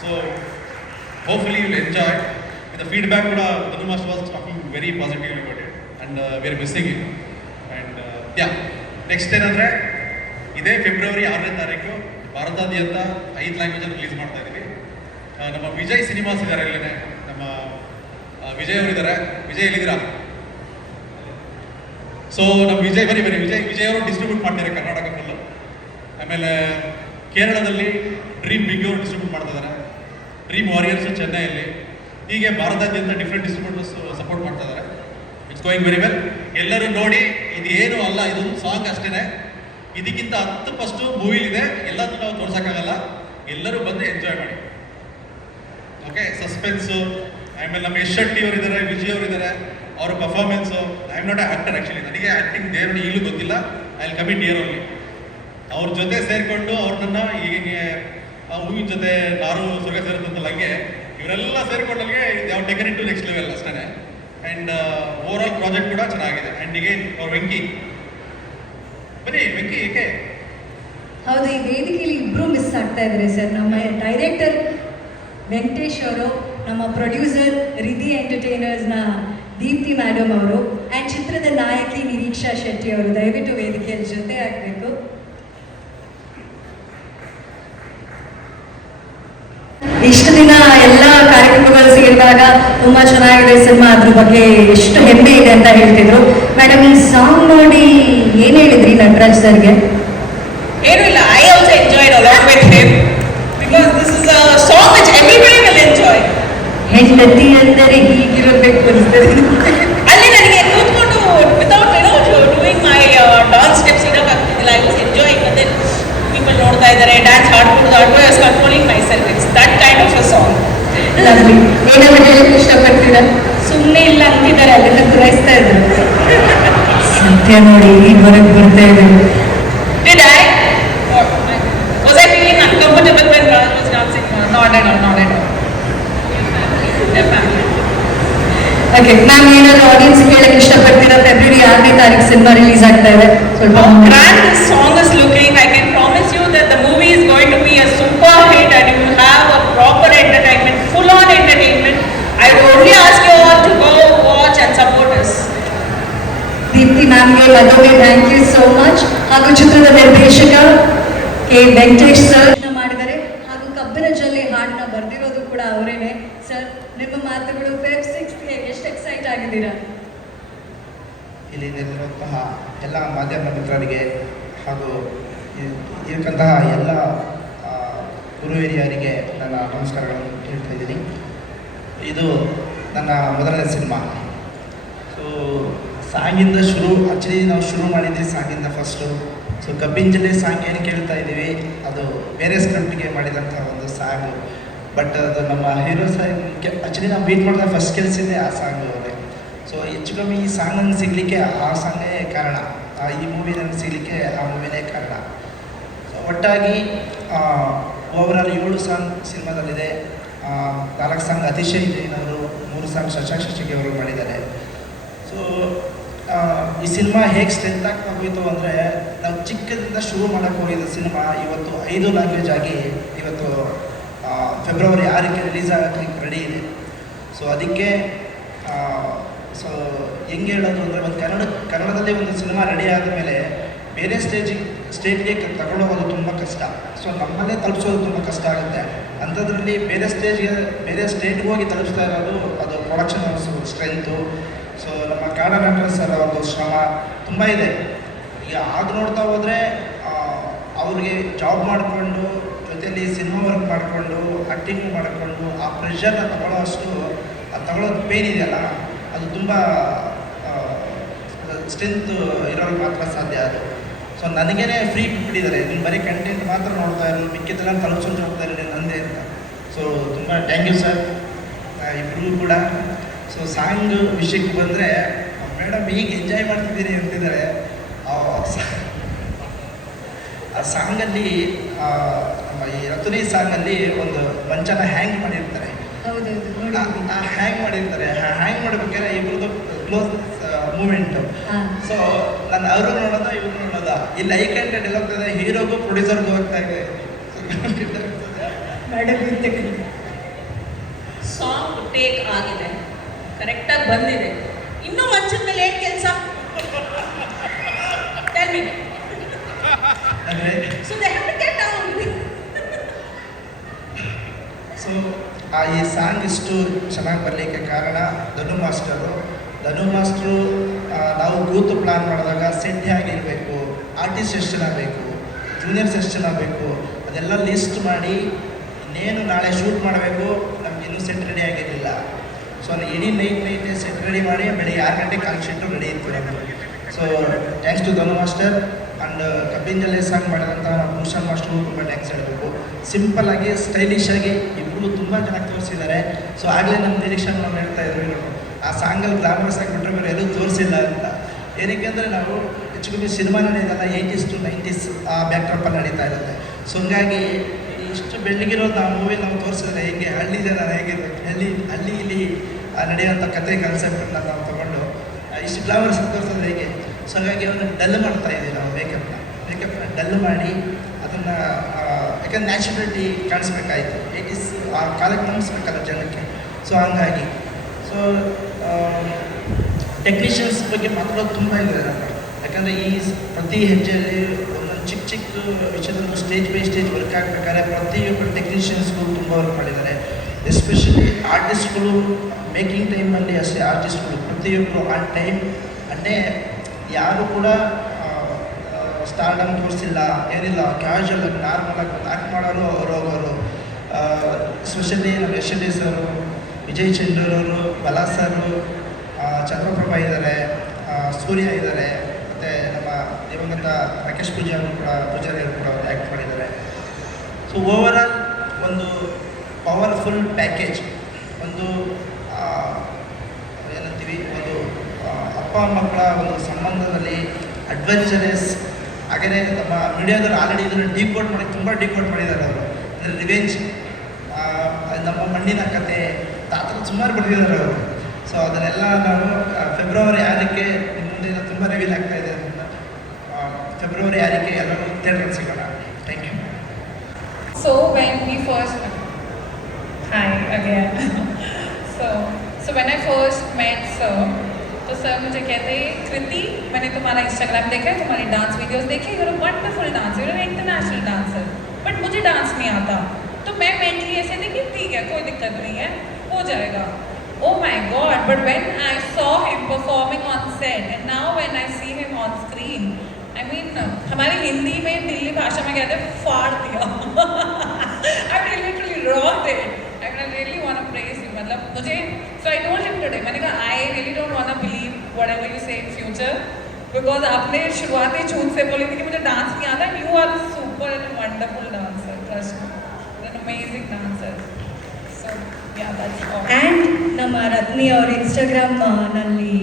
So hopefully you will enjoy. The feedback ಕೂಡ Dhanu master was talking very positively about it and we are missing it. And next ಏನಂದರೆ ಇದೇ ಫೆಬ್ರವರಿ 6ನೇ ತಾರೀಕು ಭಾರತಾದ್ಯಂತ 5 ಲ್ಯಾಂಗ್ವೇಜಲ್ಲಿ ರಿಲೀಸ್ ಮಾಡ್ತಾ ಇದ್ದೀವಿ. ನಮ್ಮ ವಿಜಯ್ ಸಿನಿಮಾಸ್ ಇದ್ದಾರೆ, ಇಲ್ಲೇ ನಮ್ಮ ವಿಜಯ್ ಅವರು ಇದ್ದಾರೆ. ವಿಜಯ್ ಎಲ್ಲಿದ್ದೀರಾ? ಸೊ ನಮ್ಮ ವಿಜಯ್ ವಿಜಯ್ ಅವರು ಡಿಸ್ಟ್ರಿಬ್ಯೂಟ್ ಮಾಡ್ತಾರೆ ಕರ್ನಾಟಕ ಫುಲ್ಲು. ಆಮೇಲೆ ಕೇರಳದಲ್ಲಿ ಡ್ರೀಮ್ ಬಿಗ್ ಅವರು ಡಿಸ್ಟ್ರಿಬ್ಯೂಟ್ ಮಾಡ್ತಾ ಇದ್ದಾರೆ. ಡ್ರೀಮ್ ವಾರಿಯರ್ಸು ಚೆನ್ನೈಯಲ್ಲಿ. ಹೀಗೆ ಭಾರತಾದ್ಯಂತ ಡಿಫ್ರೆಂಟ್ ಡಿಸ್ಟ್ರಿಬ್ಯೂಟರ್ಸ್ ಸಪೋರ್ಟ್ ಮಾಡ್ತಾ ಇದ್ದಾರೆ. It's going very well. ಎಲ್ಲರೂ ನೋಡಿ, ಇದು ಏನು ಅಲ್ಲ, ಇದೊಂದು ಸಾಂಗ್ ಅಷ್ಟೇ. ಇದಕ್ಕಿಂತ 10% ಮೂವಿ ಇದೆ, ಎಲ್ಲದೂ ನಾವು ತೋರ್ಸೋಕ್ಕಾಗಲ್ಲ. ಎಲ್ಲರೂ ಬಂದು ಎಂಜಾಯ್ ಮಾಡಿ. Okay, suspense. ಆಮೇಲೆ ನಮ್ಮ ಯಶ್ ಶೆಟ್ಟಿ ಅವರು ಇದ್ದಾರೆ, ವಿಜಯ್ ಅವರು ಇದ್ದಾರೆ. ಅವರ performance, I am not a actor actually, ನನಗೆ ಆ್ಯಕ್ಟಿಂಗ್ ದೇವ್ರನ್ನ ಈಗಲೂ ಗೊತ್ತಿಲ್ಲ. I will commit year only. ಅವ್ರ ಜೊತೆ ಸೇರಿಕೊಂಡು ಅವ್ರನ್ನ ಹೀಗೆ ಹೂವಿನ ಜೊತೆ ನಾರು ಸುರ್ಗ ಸೇರುತ್ತಂತಲ್ಲ, ಹಂಗೆ ಇವರೆಲ್ಲ ಸೇರಿಕೊಂಡಲ್ಲಿಗೆ ಯಾವ taken it to next level ಅಷ್ಟೇ. ಆ್ಯಂಡ್ ಓವರ್ ಆಲ್ ಪ್ರಾಜೆಕ್ಟ್ ಕೂಡ ಚೆನ್ನಾಗಿದೆ. ಆ್ಯಂಡ್ ಈಗ ಅವ್ರ ವೆಂಕಿ, ಬನ್ನಿ ವೆಂಕಿ. ಏಕೆ? ಹೌದು, ಈ ವೇದಿಕೆಯಲ್ಲಿ ಇಬ್ಬರು ಮಿಸ್ ಆಗ್ತಾ ಇದ್ದಾರೆ ಸರ್. ನಮ್ಮ ಡೈರೆಕ್ಟರ್ ವೆಂಕಟೇಶ್ ಅವರು, ನಮ್ಮ ಪ್ರೊಡ್ಯೂಸರ್ ರಿಧಿ ಎಂಟರ್ಟೈನರ್ಸ್ನ ದೀಪ್ತಿ ಮೇಡಮ್ ಅವರು, ಆ್ಯಂಡ್ ಚಿತ್ರದ ನಾಯಕಿ ನಿರೀಕ್ಷಾ ಶೆಟ್ಟಿ ಅವರು ದಯವಿಟ್ಟು ವೇದಿಕೆಯಲ್ಲಿ ಜೊತೆ ಆಗಬೇಕು. ಇಷ್ಟು ದಿನ ಎಲ್ಲ ಕಾರ್ಯಕ್ರಮಗಳು ಸೇರಿದಾಗ ತುಂಬ ಚೆನ್ನಾಗಿದೆ ಸಿನಿಮಾ, ಅದ್ರ ಬಗ್ಗೆ ಎಷ್ಟು ಹೆಮ್ಮೆ ಇದೆ ಅಂತ ಹೇಳ್ತಿದ್ರು. ಮೇಡಮ್, ಈ ಸಾಂಗ್ ನೋಡಿ ಏನು ಹೇಳಿದ್ರಿ ನಟರಾಜ್ ಸರ್ಗೆ? ಏನೂ ಇಲ್ಲ, I also enjoyed along with him because this is a song which everybody will enjoy. ಹೆಂಡತಿ ಅಂದರೆ ಹೀಗಿರಬೇಕು ಅನಿಸ್ತದೆ. ಅಲ್ಲಿ ನನಗೆ ಕೂತ್ಕೊಂಡು without doing my dance steps ಇರೋಕ್ಕಾಗ್ತಿದ್ದಿಲ್ಲ. I was enjoying, and then people ನೋಡ್ತಾ ಇದ್ದಾರೆ, dance ಹಾಡ್ಕೊಂಡು I was controlling myself. It's that kind of a song. ಏನಾದ್ರು ಹೇಳಕ್ಕೆ ಇಷ್ಟಪಡ್ತೀರಾ? ಸುಮ್ಮನೆ ಇಲ್ಲ ಅಂತಿದ್ದಾರೆ, ಅಲ್ಲಿಂದ ಗುರಾಯಿಸ್ತಾ ಇದ್ರು. ಸತ್ಯ ನೋಡಿ ಈವರೆಗೆ ಬರ್ತಾ ಇದೆ. Did I? Was I feeling uncomfortable when Raj was dancing? Not at all, not at all. Definitely. Okay, ma'am ಏನಾದ್ರು ಆಡಿಯನ್ಸ್ ಕೇಳಕ್ಕೆ ಇಷ್ಟಪಡ್ತೀರಾ? ಫೆಬ್ರವರಿ 6ನೇ ತಾರೀಕು ಸಿನಿಮಾ ರಿಲೀಸ್ ಆಗ್ತಾ ಇದೆ. ಸ್ವಲ್ಪ How grand this song is looking, I can promise you that the movie is going to be a super hit and you will have a proper entertainment, full on entertainment. I would only ask you all to go watch and support us. Deepti ಮ್ಯಾಮ್ಗೆ ಮತ್ತೊಮ್ಮೆ thank you so much. ಹಾಗೂ ಚಿತ್ರದ ನಿರ್ದೇಶಕ K Venkatesh sir ಮಾಡಿದ್ದಾರೆ, ಹಾಗೂ ಕಬ್ಬಿನ ಜಲ್ಲೆ ಹಾಡನ್ನ ಬರೆದಿರೋದು ಕೂಡ ಅವರೇನೆ. ಸರ್, ನಿಮ್ಮ ಮಾತುಗಳು ಫೆಬ್ 6ಗೆ ಎಷ್ಟು ಎಕ್ಸೈಟ್ ಆಗಿದ್ದೀರಾ? ಇಲ್ಲಿ ನೆರೆದಿರುವಂತಹ ಎಲ್ಲ ಮಾಧ್ಯಮ ಮಿತ್ರರಿಗೆ ಹಾಗೂ ಇರತಕ್ಕಂತಹ ಎಲ್ಲ ಗುರು ಹಿರಿಯರಿಗೆ ನನ್ನ ನಮಸ್ಕಾರಗಳನ್ನು ಹೇಳ್ತಾ ಇದ್ದೀನಿ. ಇದು ನನ್ನ ಮೊದಲನೇ ಸಿನಿಮಾ. ಸೊ ಸಾಂಗಿಂದ ಆ್ಯಕ್ಚುಲಿ ನಾವು ಶುರು ಮಾಡಿದ್ವಿ ಸಾಂಗಿಂದ ಫಸ್ಟು. ಸೊ ಕಬ್ಬಿನ ಜಲ್ಲೆ ಸಾಂಗ್ ಏನು ಕೇಳ್ತಾ ಇದ್ದೀವಿ ಅದು ಬೇರೆ ಸ್ಕ್ರಿಪ್ಟ್ಗೆ ಮಾಡಿದಂಥ ಒಂದು ಸಾಂಗು. ಬಟ್ ಅದು ನಮ್ಮ ಹೀರೋ ಸಾಂಗ್ ಆ್ಯಕ್ಚುಲಿ ನಾವು ಬೀಟ್ ಮಾಡಿದ ಫಸ್ಟ್ ಕೆಲಸದೇ ಆ ಸಾಂಗು ಅವರೇ. ಸೊ ಹೆಚ್ಚು ಕಮ್ಮಿ ಈ ಸಾಂಗ್ ನನಗೆ ಸಿಗಲಿಕ್ಕೆ ಆ ಸಾಂಗೇ ಕಾರಣ, ಈ ಮೂವಿ ನನಗೆ ಸಿಗಲಿಕ್ಕೆ ಆ ಮೂವಿನೇ ಕಾರಣ. ಸೊ ಒಟ್ಟಾಗಿ ಓವರಾಲ್ 7 ಸಾಂಗ್ ಸಿನಿಮಾದಲ್ಲಿದೆ. 4 ಸಾಂಗ್ ಅತಿಶಯ್ ಜೈನ್ ಅವರು, 3 ಸಾಂಗ್ ಶಶಾಂಕ್ ಶಶಿಗೆ ಅವರು ಮಾಡಿದ್ದಾರೆ. ಸೊ ಈ ಸಿನಿಮಾ ಹೇಗೆ ಸ್ಟ್ರೆಂತ್ ಆಗ್ತಾ ಹೋಯಿತು ಅಂದರೆ, ನಾವು ಚಿಕ್ಕದಿಂದ ಶುರು ಮಾಡೋಕ್ಕೆ ಹೋಗಿದ್ದ ಸಿನಿಮಾ ಇವತ್ತು 5 ಲ್ಯಾಂಗ್ವೇಜ್ ಆಗಿ ಇವತ್ತು ಫೆಬ್ರವರಿ 6ಕ್ಕೆ ರಿಲೀಸ್ ಆಗೋಕ್ಕೆ ರೆಡಿ ಇದೆ. ಸೊ ಅದಕ್ಕೆ ಸೊ ಹೆಂಗೆ ಹೇಳೋದು ಅಂದರೆ, ಒಂದು ಕನ್ನಡದಲ್ಲಿ ಒಂದು ಸಿನಿಮಾ ರೆಡಿ ಆದಮೇಲೆ ಬೇರೆ ಸ್ಟೇಟ್ಗೆ ತಗೊಂಡೋಗೋದು ತುಂಬ ಕಷ್ಟ. ಸೊ ನಮ್ಮಲ್ಲೇ ತಲುಪಿಸೋದು ತುಂಬ ಕಷ್ಟ ಆಗುತ್ತೆ. ಅಂಥದ್ರಲ್ಲಿ ಬೇರೆ ಸ್ಟೇಟ್ಗೆ ಹೋಗಿ ತಲುಪಿಸ್ತಾ ಇರೋದು ಅದು ಪ್ರೊಡಕ್ಷನ್ ಸ್ಟ್ರೆಂತು. ಸೊ ನಮ್ಮ ಕಾಡನಾಟ ಸರ್ ಒಂದು ಶ್ರಮ ತುಂಬ ಇದೆ. ಈಗ ಆಗ ನೋಡ್ತಾ ಹೋದರೆ ಅವ್ರಿಗೆ ಜಾಬ್ ಮಾಡಿಕೊಂಡು ಜೊತೆಯಲ್ಲಿ ಸಿನಿಮಾ ವರ್ಕ್ ಮಾಡಿಕೊಂಡು ಆ್ಯಕ್ಟಿಂಗ್ ಮಾಡಿಕೊಂಡು ಆ ಪ್ರೆಷರ್ನ ತಗೊಳ್ಳೋದು ಪೇನ್ ಇದೆಯಲ್ಲ, ಅದು ತುಂಬ ಸ್ಟ್ರೆಂತ್ ಇರೋರಿಗೆ ಮಾತ್ರ ಸಾಧ್ಯ ಅದು. ಸೊ ನನಗೇ ಫ್ರೀ ಬಿಟ್ಟಿದ್ದಾರೆ, ನೀನು ಬರೀ ಕಂಟೆಂಟ್ ಮಾತ್ರ ನೋಡ್ತಾ ಇರೋ, ಮಿಕ್ಕಿದ್ದೆಲ್ಲ ತಲುಪಿಸೋದು ಹೋಗ್ತಾ ಇರೋದು ನಂದೇ ಅಂತ. ಸೊ ತುಂಬ ಥ್ಯಾಂಕ್ ಯು ಸರ್ ಇಬ್ಬರಿಗೂ ಕೂಡ. ಸೊ ಸಾಂಗ್ ವಿಷಯಕ್ಕೆ ಬಂದರೆ, ಮೇಡಮ್ ಈಗ ಎಂಜಾಯ್ ಮಾಡ್ತಿದ್ದೀರಿ ಅಂತಿದ್ದಾರೆ. ಆ ಸಾಂಗಲ್ಲಿ ನಮ್ಮ ಈ ರತುರಿ ಸಾಂಗಲ್ಲಿ ಒಂದು ಮಂಚನ ಹ್ಯಾಂಗ್ ಮಾಡಿರ್ತಾರೆ. ಆ ಹ್ಯಾಂಗ್ ಮಾಡಿರ್ತಾರೆ. ಹ್ಯಾಂಗ್ ಮಾಡ್ಬೇಕಾದ್ರೆ ಇಬ್ಬರದ್ದು ಕ್ಲೋಸ್ ಮೂಮೆಂಟು. ಸೊ ನಾನು ಅವರು ನೋಡೋದ ಇವ್ರು ನೋಡೋದ, ಇಲ್ಲಿ ಐ ಕಂಟೆಂಟ್ ಎಲ್ಲ ಹೋಗ್ತದೆ, ಹೀರೋಗೂ ಪ್ರೊಡ್ಯೂಸರ್ಗೂ ಹೋಗ್ತಾ ಇದೆ. ಸಾಂಗ್ ಟೇಕ್ ಆಗಿದೆ, ಕರೆಕ್ಟಾಗಿ ಬಂದಿದೆ. ಇನ್ನೂ ಮಂಚದ ಮೇಲೆ ಏನು ಕೆಲಸ? ಸೊ ಈ ಸಾಂಗ್ ಇಷ್ಟು ಚೆನ್ನಾಗಿ ಬರಲಿಕ್ಕೆ ಕಾರಣ ಧನು ಮಾಸ್ಟರು. ನಾವು ಕೂತು ಪ್ಲ್ಯಾನ್ ಮಾಡಿದಾಗ ಸೆಟ್ ಹೇಗಿರಬೇಕು, ಆರ್ಟಿಸ್ಟ್ ಎಷ್ಟು ಜನ ಬೇಕು, ಜೂನಿಯರ್ಸ್ ಎಷ್ಟು ಜನ ಬೇಕು, ಅದೆಲ್ಲ ಲಿಸ್ಟ್ ಮಾಡಿ ಇನ್ನೇನು ನಾಳೆ ಶೂಟ್ ಮಾಡಬೇಕು, ನಮ್ಗೆ ಇನ್ನೂ ಸೆಟ್ ರೆಡಿ ಆಗಿರಲಿಲ್ಲ. ಸೊ ಇಡೀ ನೈಟ್ ಸೆಟ್ ರೆಡಿ ಮಾಡಿ ಬೆಳಿಗ್ಗೆ 6 ಗಂಟೆಗೆ ಕಾಲ್ ಶೀಟು ರೆಡಿ ಇತ್ತು ನಮ್ಮದು. So thanks to Dhanu master. And ಕಬ್ಬಿನ ಜಲ್ಲೆ ಸಾಂಗ್ ಮಾಡಿದಂಥ ಭೂಷಣ್ ಮಾಸ್ಟರ್ಗೂ ತುಂಬ ಥ್ಯಾಂಕ್ಸ್ ಹೇಳಬೇಕು. ಸಿಂಪಲ್ಲಾಗಿ ಸ್ಟೈಲಿಶಾಗಿ ಇಬ್ಬರು ತುಂಬ ಚೆನ್ನಾಗಿ ತೋರಿಸಿದ್ದಾರೆ. ಸೊ ಆಗಲೇ ನಮ್ಮ ನಿರೀಕ್ಷೆ ನಾವು ಹೇಳ್ತಾ ಇದ್ರು, ಆ ಸಾಂಗಲ್ಲಿ ಗ್ಲಾಮರಸ್ ಆಗಿ ಬಿಟ್ಟರೆ ಬೇರೆ ಎಲ್ಲೂ ತೋರಿಸಿಲ್ಲ ಅಂತ. ಏನಕ್ಕೆ ಅಂದರೆ ನಾವು ಹೆಚ್ಚು ಕಮ್ಮಿ ಸಿನಿಮಾ ನಡೆಯೋದಲ್ಲ 80s to 90s ಆ ಬ್ಯಾಕ್ಡ್ರಾಪಲ್ಲಿ ನಡೀತಾ ಇರುತ್ತೆ. ಸೊ ಹಂಗಾಗಿ ಇಷ್ಟು ಬೆಳಗಿರೋದು ನಾವು ಮೂವಿ ನಾವು ತೋರಿಸಿದ್ರೆ ಹೇಗೆ ಹಳ್ಳಿ ಜನ ಹೇಗಿರ್ಬೇಕು, ಹಳ್ಳಿ ಇಲ್ಲಿ ನಡೆಯುವಂಥ ಕತೆ ಕಾನ್ಸೆಪ್ಟನ್ನು ನಾವು ತೊಗೊಂಡು ಇಷ್ಟು ಗ್ಲಾಮರಸ್ ತೋರಿಸೋದು ಹೇಗೆ. ಸೊ ಹಾಗಾಗಿ ಅವನ್ನ ಡಲ್ ಮಾಡ್ತಾ ಇದ್ದೀವಿ ನಾವು ಮೇಕಪ್ನ ಡಲ್ ಮಾಡಿ ಅದನ್ನು, ಯಾಕಂದ್ರೆ ನ್ಯಾಚುರಲಿಟಿ ಕಾಣಿಸ್ಬೇಕಾಯಿತು. 80s ಆ ಕಾಲಕ್ಕೆ ನಂಬಿಸ್ಬೇಕಲ್ಲ ಜನಕ್ಕೆ. ಸೊ ಹಂಗಾಗಿ ಸೊ ಟೆಕ್ನಿಷಿಯನ್ಸ್ ಬಗ್ಗೆ ಮಾತಾಡೋದು ತುಂಬ ಇದೆ ನಾನು. ಯಾಕಂದರೆ ಈ ಪ್ರತಿ ಹೆಜ್ಜೆಯಲ್ಲಿ ಒಂದೊಂದು ಚಿಕ್ಕ ವಿಷಯದಲ್ಲೂ ಸ್ಟೇಜ್ ಬೈ ಸ್ಟೇಜ್ ವರ್ಕ್ ಆಗಬೇಕಾದ್ರೆ ಪ್ರತಿಯೊಬ್ಬರು ಟೆಕ್ನಿಷಿಯನ್ಸ್ಗಳು ತುಂಬ ವರ್ಕ್ ಮಾಡಿದ್ದಾರೆ. ಎಸ್ಪೆಷಲಿ ಆರ್ಟಿಸ್ಟ್ಗಳು ಮೇಕಿಂಗ್ ಟೈಮಲ್ಲಿ ಅಷ್ಟೇ ಆರ್ಟಿಸ್ಟ್ಗಳು ಪ್ರತಿಯೊಬ್ಬರು ಆನ್ ಟೈಮ್ ಅಂದರೆ ಯಾರು ಕೂಡ ಸ್ಟಾರ್ಡಮ್ ತೋರಿಸಿಲ್ಲ, ಏನಿಲ್ಲ, ಕ್ಯಾಶುವಲ್ ಆಗಿ ನಾರ್ಮಲಾಗಿ ಒಂದು ಆ್ಯಕ್ಟ್ ಮಾಡೋರು ಅವ್ರು ಹೋಗೋರು. ಎಸ್ಪೆಷಲಿ ನಮ್ಮ ಯಶ್ ಸರು, ವಿಜಯ್ ಚಂದ್ರರವರು, ಬಲಾ ಸರು, ಚಂದ್ರಪ್ರಭಾ ಇದ್ದಾರೆ, ಸೂರ್ಯ ಇದ್ದಾರೆ, ಮತ್ತು ನಮ್ಮ ದಿವಂಗತ ರಾಕೇಶ್ ಪೂಜಾರಿ ಅವರು ಕೂಡ ಆ್ಯಕ್ಟ್ ಮಾಡಿದ್ದಾರೆ. ಸೊ ಓವರಾಲ್ ಒಂದು ಪವರ್ಫುಲ್ ಪ್ಯಾಕೇಜ್, ಒಂದು ಏನಂತೀವಿ ಒಂದು ಅಪ್ಪ ಮಕ್ಕಳ ಒಂದು ಸಂಬಂಧದಲ್ಲಿ ಅಡ್ವೆಂಚರಸ್ ಹಾಗೆಯೇ ನಮ್ಮ ಮೀಡಿಯಾದಲ್ಲಿ ಆಲ್ರೆಡಿ ಇದನ್ನು ಡಿಕೋಡ್ ಮಾಡಿ ತುಂಬ ಡಿಕೋಡ್ ಮಾಡಿದ್ದಾರೆ ಅವರು. ಅಂದರೆ ರಿವೆಂಜ್, ನಮ್ಮ ಮಣ್ಣಿನ ಕತೆ ತಾತರು ಸುಮಾರು ಬರೆದಿದ್ದಾರೆ ಅವರು. ಸೊ ಅದನ್ನೆಲ್ಲ ನಾವು ಫೆಬ್ರವರಿ 6ಕ್ಕೆ ಮುಂದೆ ತುಂಬ ರಿವೀಲ್ ಆಗ್ತಾ ಇದೆ. ಅದನ್ನು ಫೆಬ್ರವರಿ 6ಕ್ಕೆ ಎಲ್ಲರೂ ಥಿಯೇಟರ್ ಸಿಗೋಣ. Thank you. So when we first, hi again. so when I first met sir, तो सर मुझे कहते कृति, मैंने तुम्हारा इंस्टाग्राम देखा है, तुम्हारे डांस वीडियोस देखे, you are a wonderful dancer, you are an international dancer, but मुझे डांस नहीं आता. तो मैं मेंटली ऐसे थी कि ठीक है कोई दिक्कत नहीं है, हो जाएगा. Oh my God! But when I saw him performing on set and now when I see him on screen, I mean हमारी हिंदी में दिल्ली भाषा में कहते हैं फाड़ दिया. I mean literally rocked it. I mean I really want to praise you. मतलब मुझे so I told him today, मैंने कहा I really don't want to believe whatever you say in future because आपने शुरुआती झूठ से बोली थी कि मुझे डांस नहीं आता. You are a super and wonderful dancer. Trust me, you're an amazing dancer. So yeah, that's all. And ನಮ್ಮ ರತ್ನಿ ಅವ್ರ ಇನ್ಸ್ಟಾಗ್ರಾಮ್ನಲ್ಲಿ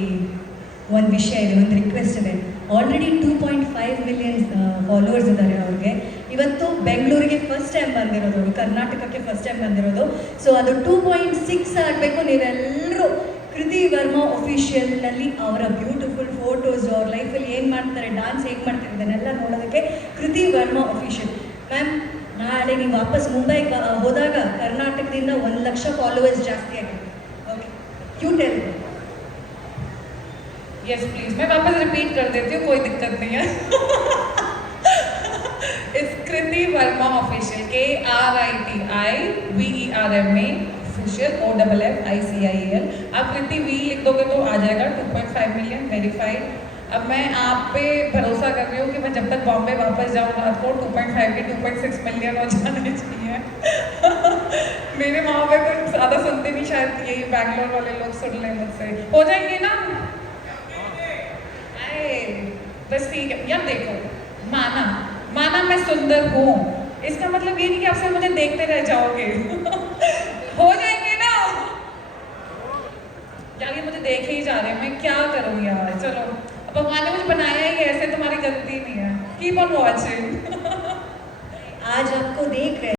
ಒಂದು ವಿಷಯ ಇದೆ, ಒಂದು ರಿಕ್ವೆಸ್ಟ್ ಇದೆ. ಆಲ್ರೆಡಿ 2.5 ಮಿಲಿಯನ್ ಫಾಲೋವರ್ಸ್ ಇದ್ದಾರೆ ಅವ್ರಿಗೆ. ಇವತ್ತು ಬೆಂಗಳೂರಿಗೆ ಫಸ್ಟ್ ಟೈಮ್ ಬಂದಿರೋದು ಅವರು, ಕರ್ನಾಟಕಕ್ಕೆ ಫಸ್ಟ್ ಟೈಮ್ ಬಂದಿರೋದು. ಸೊ ಅದು 2.6 ಆಗಬೇಕು. ನೀವೆಲ್ಲರೂ ಕೃತಿ ವರ್ಮಾ ಒಫಿಷಿಯಲ್ನಲ್ಲಿ ಅವರ ಬ್ಯೂಟಿಫುಲ್ ಫೋಟೋಸ್, ಅವ್ರ ಲೈಫಲ್ಲಿ ಏನು ಮಾಡ್ತಾರೆ, ಡಾನ್ಸ್ ಹೇಗೆ ಮಾಡ್ತಾರೆ ಇದನ್ನೆಲ್ಲ ನೋಡೋದಕ್ಕೆ ಕೃತಿ ವರ್ಮಾ ಒಫಿಷಿಯಲ್. ಮ್ಯಾಮ್, ನಾಳೆ ನೀವು ವಾಪಸ್ ಮುಂಬೈಗೆ ಹೋದಾಗ ಕರ್ನಾಟಕದಿಂದ 1 ಲಕ್ಷ ಫಾಲೋವರ್ಸ್ ಜಾಸ್ತಿ ಆಗಿದೆ. Okay, you tell. Yes please, मैं वापस रिपीट कर देती हूँ, कोई दिक्कत नहीं है. It's Kriti Verma official, KRITIVERMA official, OFFICIAL. आप कृति वी लिख दोगे तो आ जाएगा. 2.5 मिलियन वेरीफाइड. अब मैं आप पे भरोसा कर रही हूँ कि मैं जब तक बॉम्बे वापस जाऊँ रात को 2.5 के 2.6 मिलियन हो जाने चाहिए. मेरे वहाँ पे तो ज़्यादा सुनते नहीं, शायद यही बैंगलोर वाले लोग सुन लें मुझसे. हो जाएंगे ना? बस ठीक है यार. देखो, माना मैं सुंदर हूँ, इसका मतलब ये नहीं कि आप सिर्फ मुझे देखते रह जाओगे. हो जाएंगे ना यार, ये मुझे देखे ही जा रहे हैं, मैं क्या करूँ यार. चलो, अब भगवान ने मुझे बनाया ही ऐसे, तुम्हारी गलती नहीं है. Keep on watching. आज आपको देख रहे